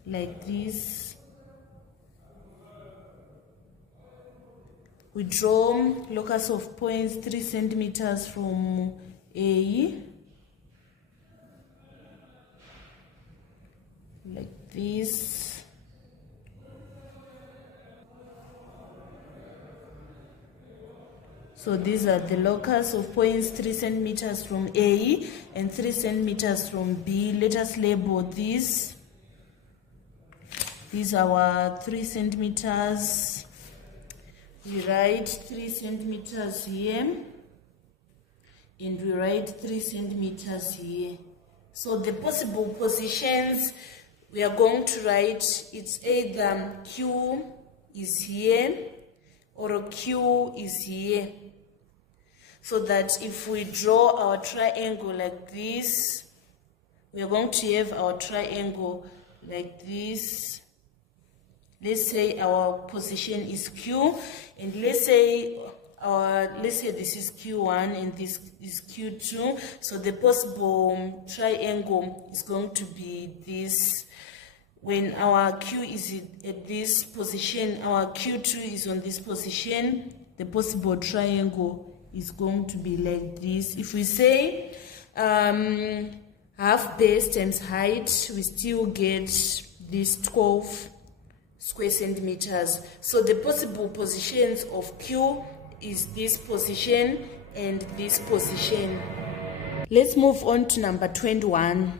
like this. We draw locus of points 3 centimeters from A like this. So these are the locus of points 3 centimeters from A and 3 centimeters from B. Let us label this. These are our 3 centimeters. We write 3 centimeters here, and we write 3 centimeters here. So the possible positions we are going to write, it's either Q is here or Q is here. So that if we draw our triangle like this, we are going to have our triangle like this. Let's say our position is Q, and let's say this is Q1 and this is Q2. So the possible triangle is going to be this. When our Q is at this position, our Q2 is on this position, the possible triangle is going to be like this. If we say half base times height, we still get this 12 square centimeters. So the possible positions of Q is this position and this position. Let's move on to number 21.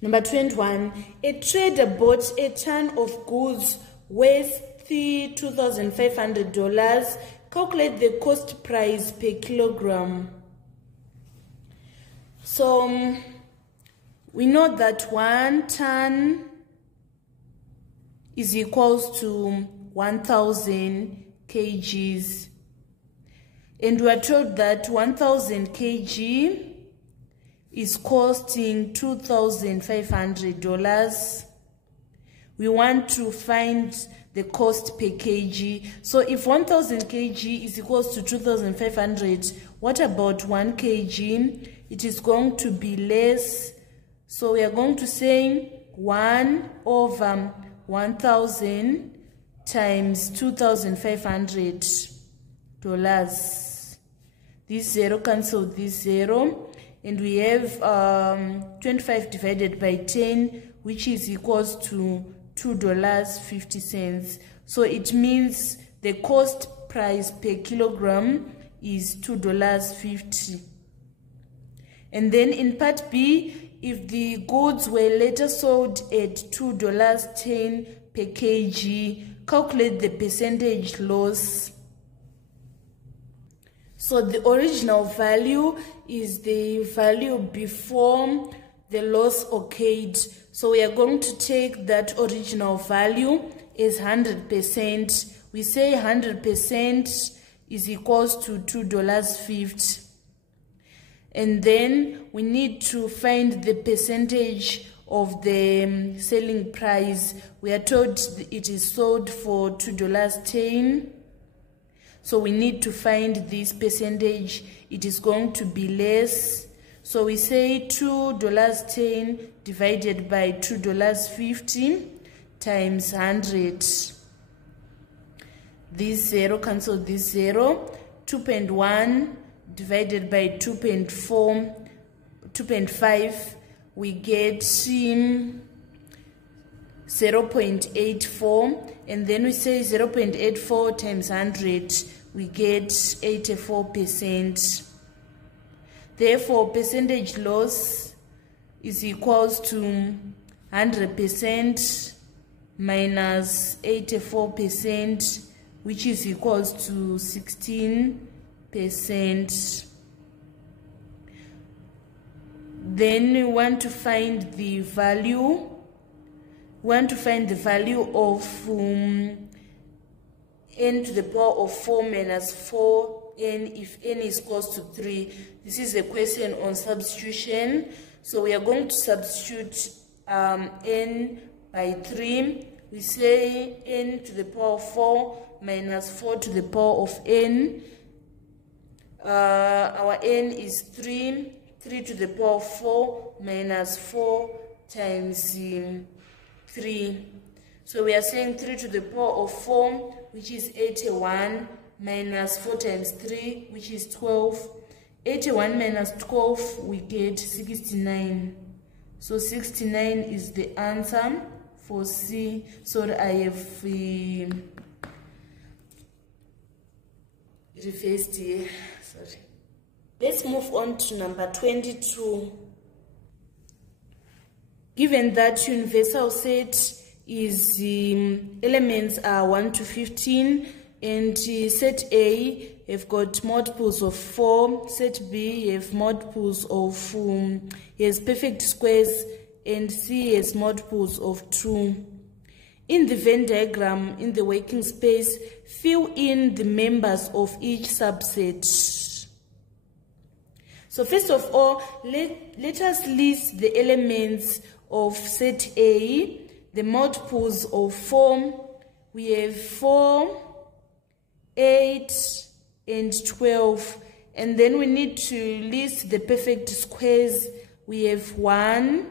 Number 21, a trader bought a ton of goods worth $2,500. Calculate the cost price per kilogram. So we know that 1 ton is equals to 1,000 kgs. And we are told that 1,000 kg is costing $2,500. We want to find the cost per kg. So if 1,000 kg is equals to 2,500, what about 1 kg? It is going to be less. So we are going to say 1 over 1,000 times $2,500. This 0 cancel this 0. And we have 25 divided by 10, which is equals to $2.50. So it means the cost price per kilogram is $2.50. And then in part B, if the goods were later sold at $2.10 per kg, calculate the percentage loss. So the original value is the value before the loss occurred. So we are going to take that original value as 100%. We say 100% is equals to $2.50. And then we need to find the percentage of the selling price. We are told it is sold for $2.10. So we need to find this percentage. It is going to be less. So we say $2.10 divided by $2.50 times 100. This 0 cancel this 0. 2.1 divided by 2.5. we get 0.84, and then we say 0.84 times 100, we get 84%. Therefore, percentage loss is equals to 100% minus 84%, which is equals to 16%. Then we want to find the value. We want to find the value of n to the power of 4 minus 4n if n is close to 3. This is a question on substitution. So we are going to substitute n by 3. We say n to the power of 4 minus 4 to the power of n. Our n is 3. 3 to the power of 4 minus 4 times 3. So we are saying 3 to the power of 4, which is 81, minus 4 times 3, which is 12. 81 minus 12, we get 69. So 69 is the answer for C. So I have reversed here. Sorry. Let's move on to number 22. Given that universal set is elements are 1 to 15, and set A have got multiples of 4, set B have multiples of has perfect squares, and C has multiples of 2. In the Venn diagram, in the working space, fill in the members of each subset. So first of all, let us list the elements of set A, the multiples of 4. We have 4, 8, and 12. And then we need to list the perfect squares. We have 1,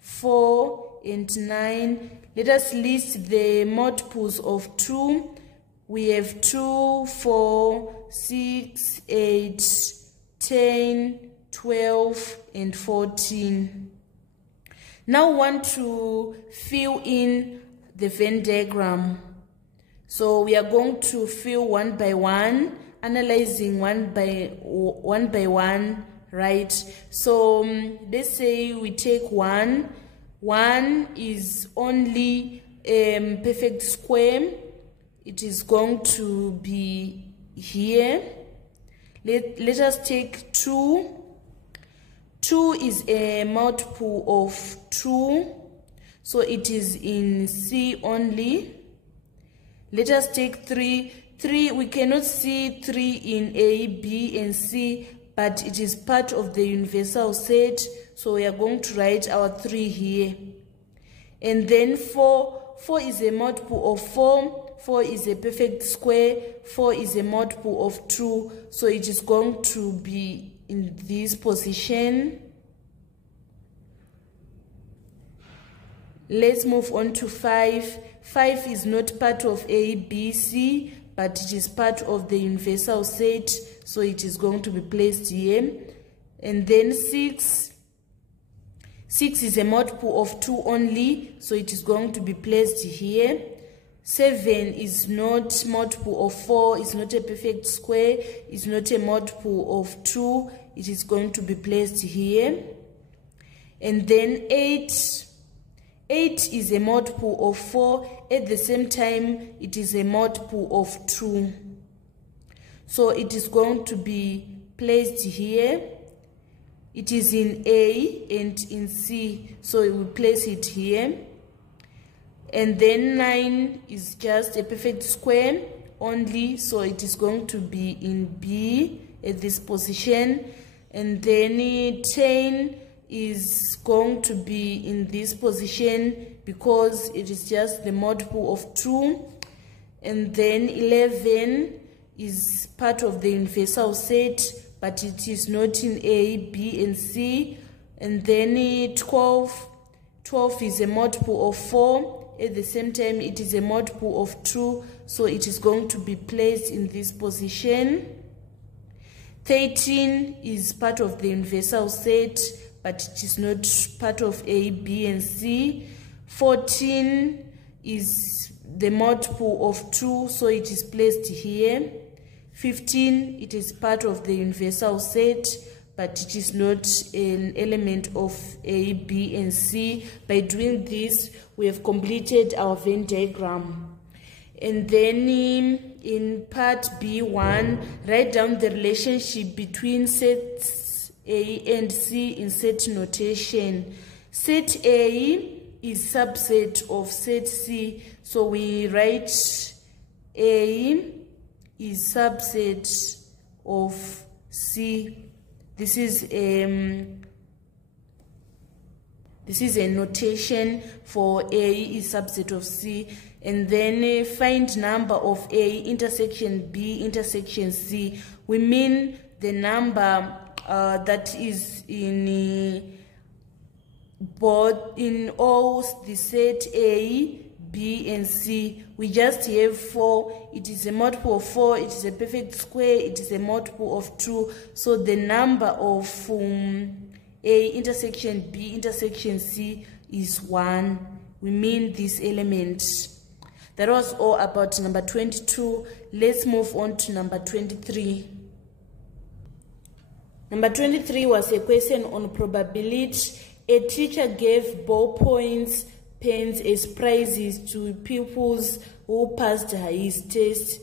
4, and 9. Let us list the multiples of 2. We have 2, 4, 6, 8, 10, 12, and 14. Now we want to fill in the Venn diagram. So we are going to fill one by one, analyzing one by one, right? So let's say we take 1. 1 is only perfect square. It is going to be here. Let us take 2. 2 is a multiple of 2, so it is in C only. Let us take 3. 3, we cannot see 3 in A, B, and C, but it is part of the universal set, so we are going to write our 3 here. And then 4. 4 is a multiple of 4. 4 is a perfect square. 4 is a multiple of 2, so it is going to be in this position. Let's move on to 5. 5 is not part of A, B, C, but it is part of the universal set, so it is going to be placed here. And then 6. 6 is a multiple of 2 only, so it is going to be placed here. 7 is not multiple of 4, it's not a perfect square, it's not a multiple of 2, it is going to be placed here. And then 8. 8 is a multiple of 4, at the same time it is a multiple of 2. So it is going to be placed here. It is in A and in C, so we will place it here. And then 9 is just a perfect square only, so it is going to be in B at this position. And then 10 is going to be in this position because it is just the multiple of 2. And then 11 is part of the universal set, but it is not in A, B, and C. And then 12. 12 is a multiple of 4. At the same time, it is a multiple of 2, so it is going to be placed in this position. 13 is part of the universal set, but it is not part of A, B, and C. 14 is the multiple of 2, so it is placed here. 15, it is part of the universal set, but it is not an element of A, B, and C. By doing this, we have completed our Venn diagram. And then in part B1, write down the relationship between sets A and C in set notation. Set A is subset of set C, so we write A is subset of C. This is a notation for A is subset of C. And then find number of A intersection B intersection C. We mean the number that is in all the set A, B, and C. We just have 4. It is a multiple of 4. It is a perfect square. It is a multiple of 2. So the number of A intersection B intersection C is 1. We mean this element. That was all about number 22. Let's move on to number 23. Number 23 was a question on probability. A teacher gave ballpoints, pens as prizes to pupils who passed his test.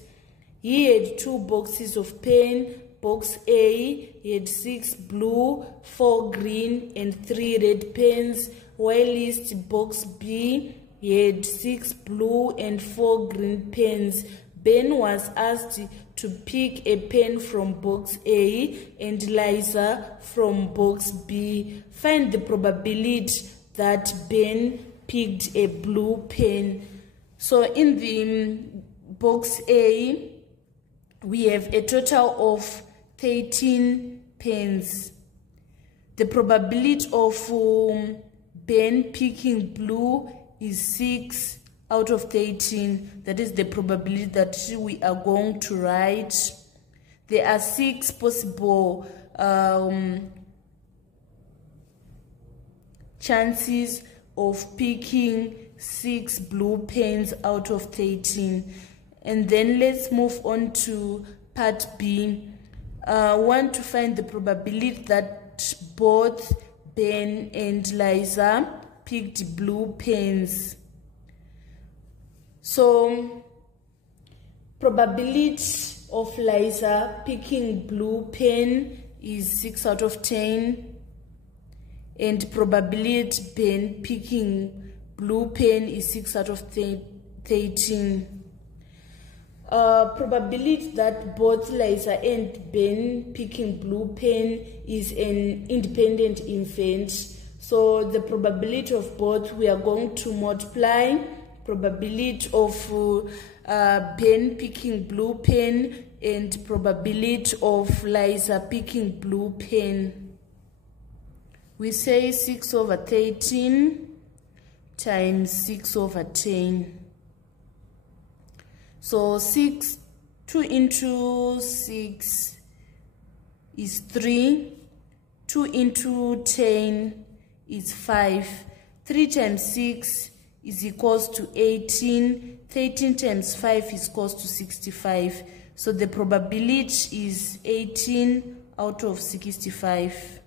He had 2 boxes of pen. Box A, he had 6 blue, 4 green, and 3 red pens. While list box B, he had 6 blue and 4 green pens. Ben was asked to pick a pen from box A and Liza from box B. Find the probability that Ben picked a blue pen. So in the box A, we have a total of 13 pens. The probability of Ben picking blue is 6 out of 13. That is the probability that we are going to write. There are 6 possible chances of picking 6 blue pens out of 13. And then let's move on to part B. Want to find the probability that both Ben and Liza picked blue pens. So probability of Liza picking blue pen is 6 out of 10, and probability Ben picking blue pen is 6 out of 13. Probability that both Liza and Ben picking blue pen is an independent event. So the probability of both, we are going to multiply probability of Ben picking blue pen and probability of Liza picking blue pen. We say 6 over 13 times 6 over 10. So 2 into 6 is 3. 2 into 10 is 5. 3 times 6 is equals to 18. 13 times 5 is equals to 65. So the probability is 18 out of 65.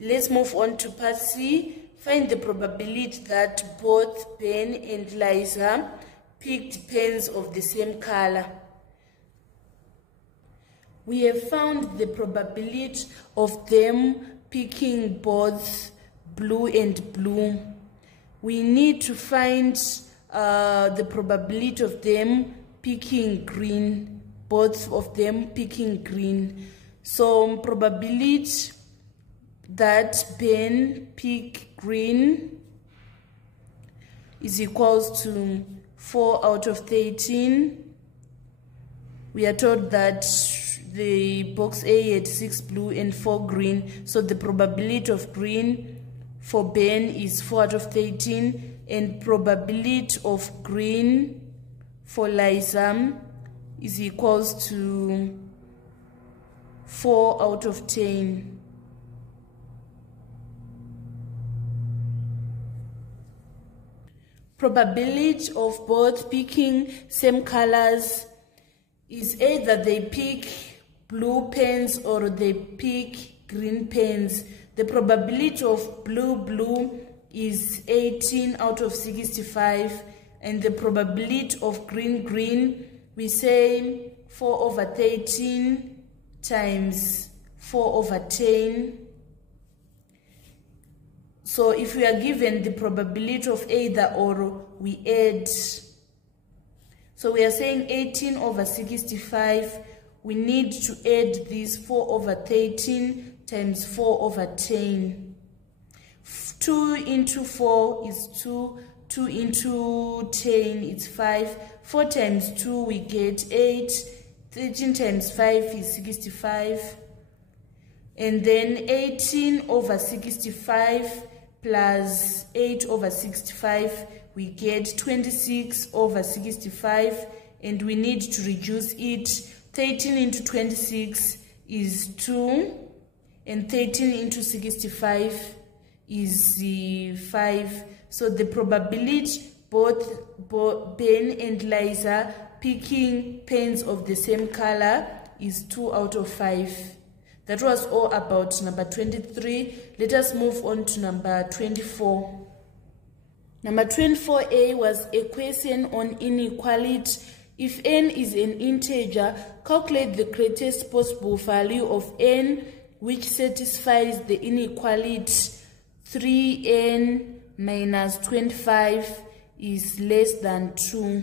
Let's move on to part C. Find the probability that both Ben and Liza picked pens of the same color. We have found the probability of them picking both blue and blue. We need to find the probability of them picking green, both of them picking green. So probability that Ben pick green is equals to 4 out of 13. We are told that the box A had 6 blue and 4 green, so the probability of green for Ben is 4 out of 13, and probability of green for Liza is equals to 4 out of 10. probability of both picking same colors is either they pick blue pens or they pick green pens. The probability of blue is 18 out of 65, and the probability of green, we say 4 over 13 times 4 over 10. So if we are given the probability of either or, we add. So we are saying 18 over 65, we need to add this 4 over 13 times 4 over 10. 2 into 4 is 2, 2 into 10 is 5, 4 times 2 we get 8, 13 times 5 is 65, and then 18 over 65 plus 8 over 65, we get 26 over 65, and we need to reduce it. 13 into 26 is 2, and 13 into 65 is 5. So the probability both Ben and Liza picking pens of the same color is 2 out of 5. That was all about number 23. Let us move on to number 24. Number 24A was a question on inequality. If n is an integer, calculate the greatest possible value of n which satisfies the inequality 3n minus 25 is less than 2.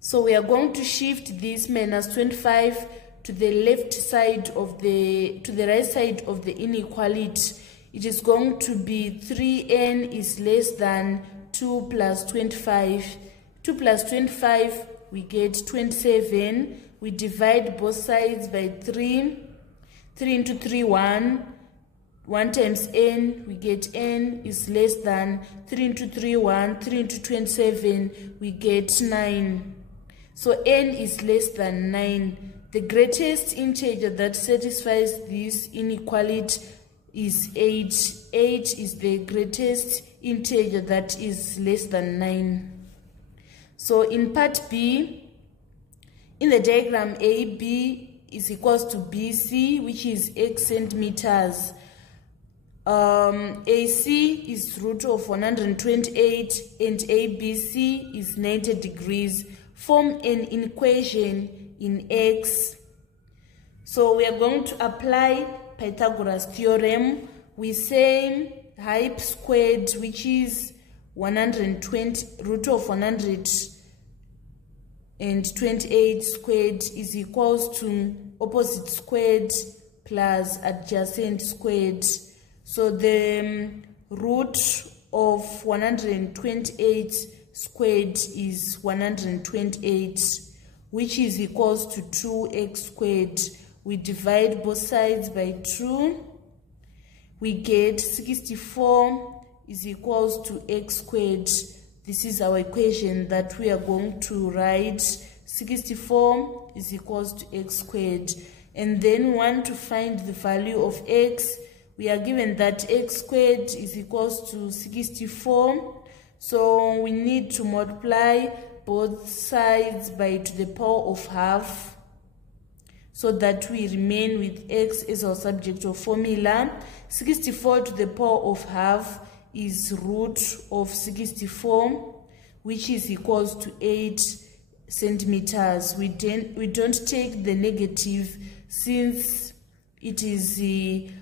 So we are going to shift this minus 25 to the left side of the right side of the inequality. It is going to be 3n is less than 2 plus 25. 2 plus 25, we get 27. We divide both sides by 3. 3 into 3, 1. 1 times n, we get n is less than 3 into 3, 1. 3 into 27, we get 9. So n is less than 9. The greatest integer that satisfies this inequality is 8. 8 is the greatest integer that is less than 9. So in part B, in the diagram AB is equals to BC, which is x centimeters. AC is root of 128 and ABC is 90 degrees. Form an equation in x. So we are going to apply Pythagoras theorem. We say height squared, which is 120 root of 128 squared, is equals to opposite squared plus adjacent squared. So the root of 128 squared is 128, which is equals to 2x squared. We divide both sides by 2. We get 64 is equals to x squared. This is our equation that we are going to write. 64 is equals to x squared. And then we want to find the value of x. We are given that x squared is equals to 64. So we need to multiply both sides by to the power of half, so that we remain with x as our subject of formula. 64 to the power of half is root of 64, which is equals to 8 centimeters. We don't take the negative since it is we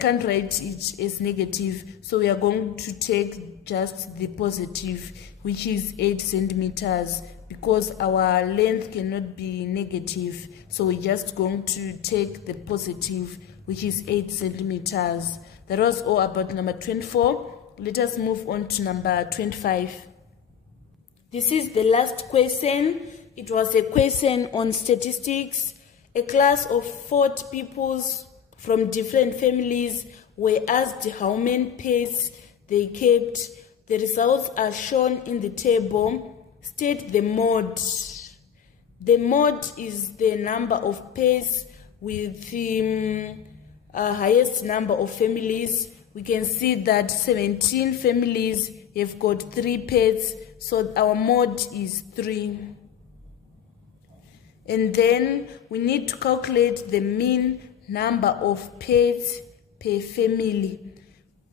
can't write it as negative, so we are going to take just the positive, which is 8 centimeters, because our length cannot be negative. So we're just going to take the positive, which is 8 centimeters. That was all about number 24. Let us move on to number 25. This is the last question. It was a question on statistics. A class of 40 people from different families were asked how many pets they kept. The results are shown in the table. State the mode. The mode is the number of pets with the highest number of families. We can see that 17 families have got 3 pairs, so our mode is 3. And then we need to calculate the mean number of pets per family.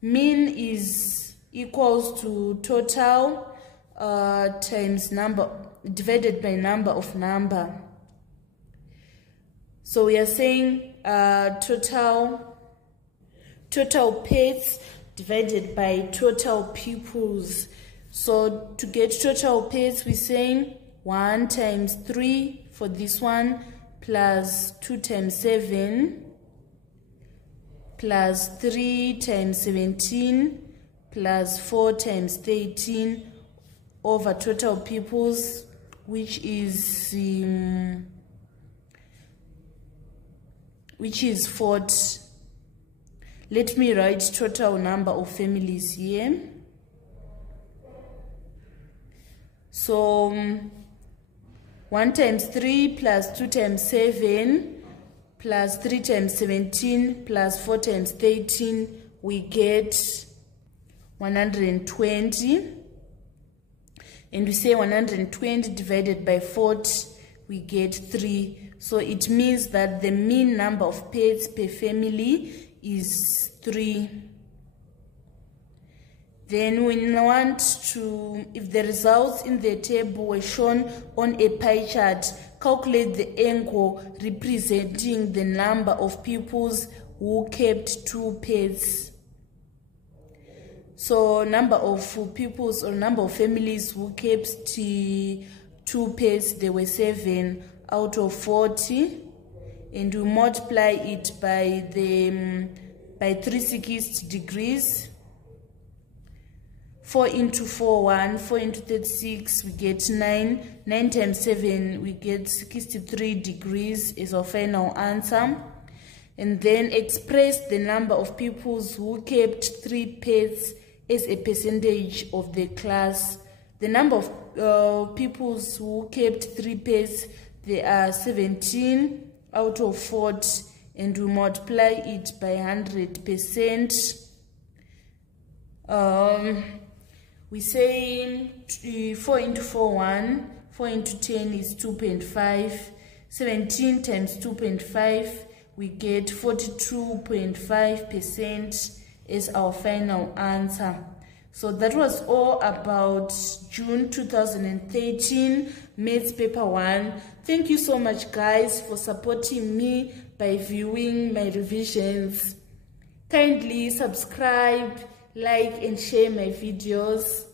Mean is equals to total times number divided by number of number. So we are saying total pets divided by total pupils. So to get total pets, we're saying 1 times 3 for this one, plus 2 times 7, plus 3 times 17, plus 4 times 13 over total pupils, which is 40. Let me write total number of families here. So 1 times 3 plus 2 times 7 plus 3 times 17 plus 4 times 13, we get 120. And we say 120 divided by 40, we get 3. So it means that the mean number of pets per family is 3. Then we want to, if the results in the table were shown on a pie chart, calculate the angle representing the number of pupils who kept 2 pets. So number of pupils or number of families who kept 2 pets, there were 7 out of 40, and we multiply it by 360 degrees. 4 into 4 into 36, we get 9. 9 times 7, we get 63 degrees is our final answer. And then express the number of pupils who kept 3 pets as a percentage of the class. The number of pupils who kept 3 pets, they are 17 out of 40, and we multiply it by 100%. We say 4 into 4 into 10 is 2.5. 17 times 2.5, we get 42.5% as our final answer. So that was all about June 2013 Maths Paper 1. Thank you so much, guys, for supporting me by viewing my revisions. Kindly subscribe, like and share my videos.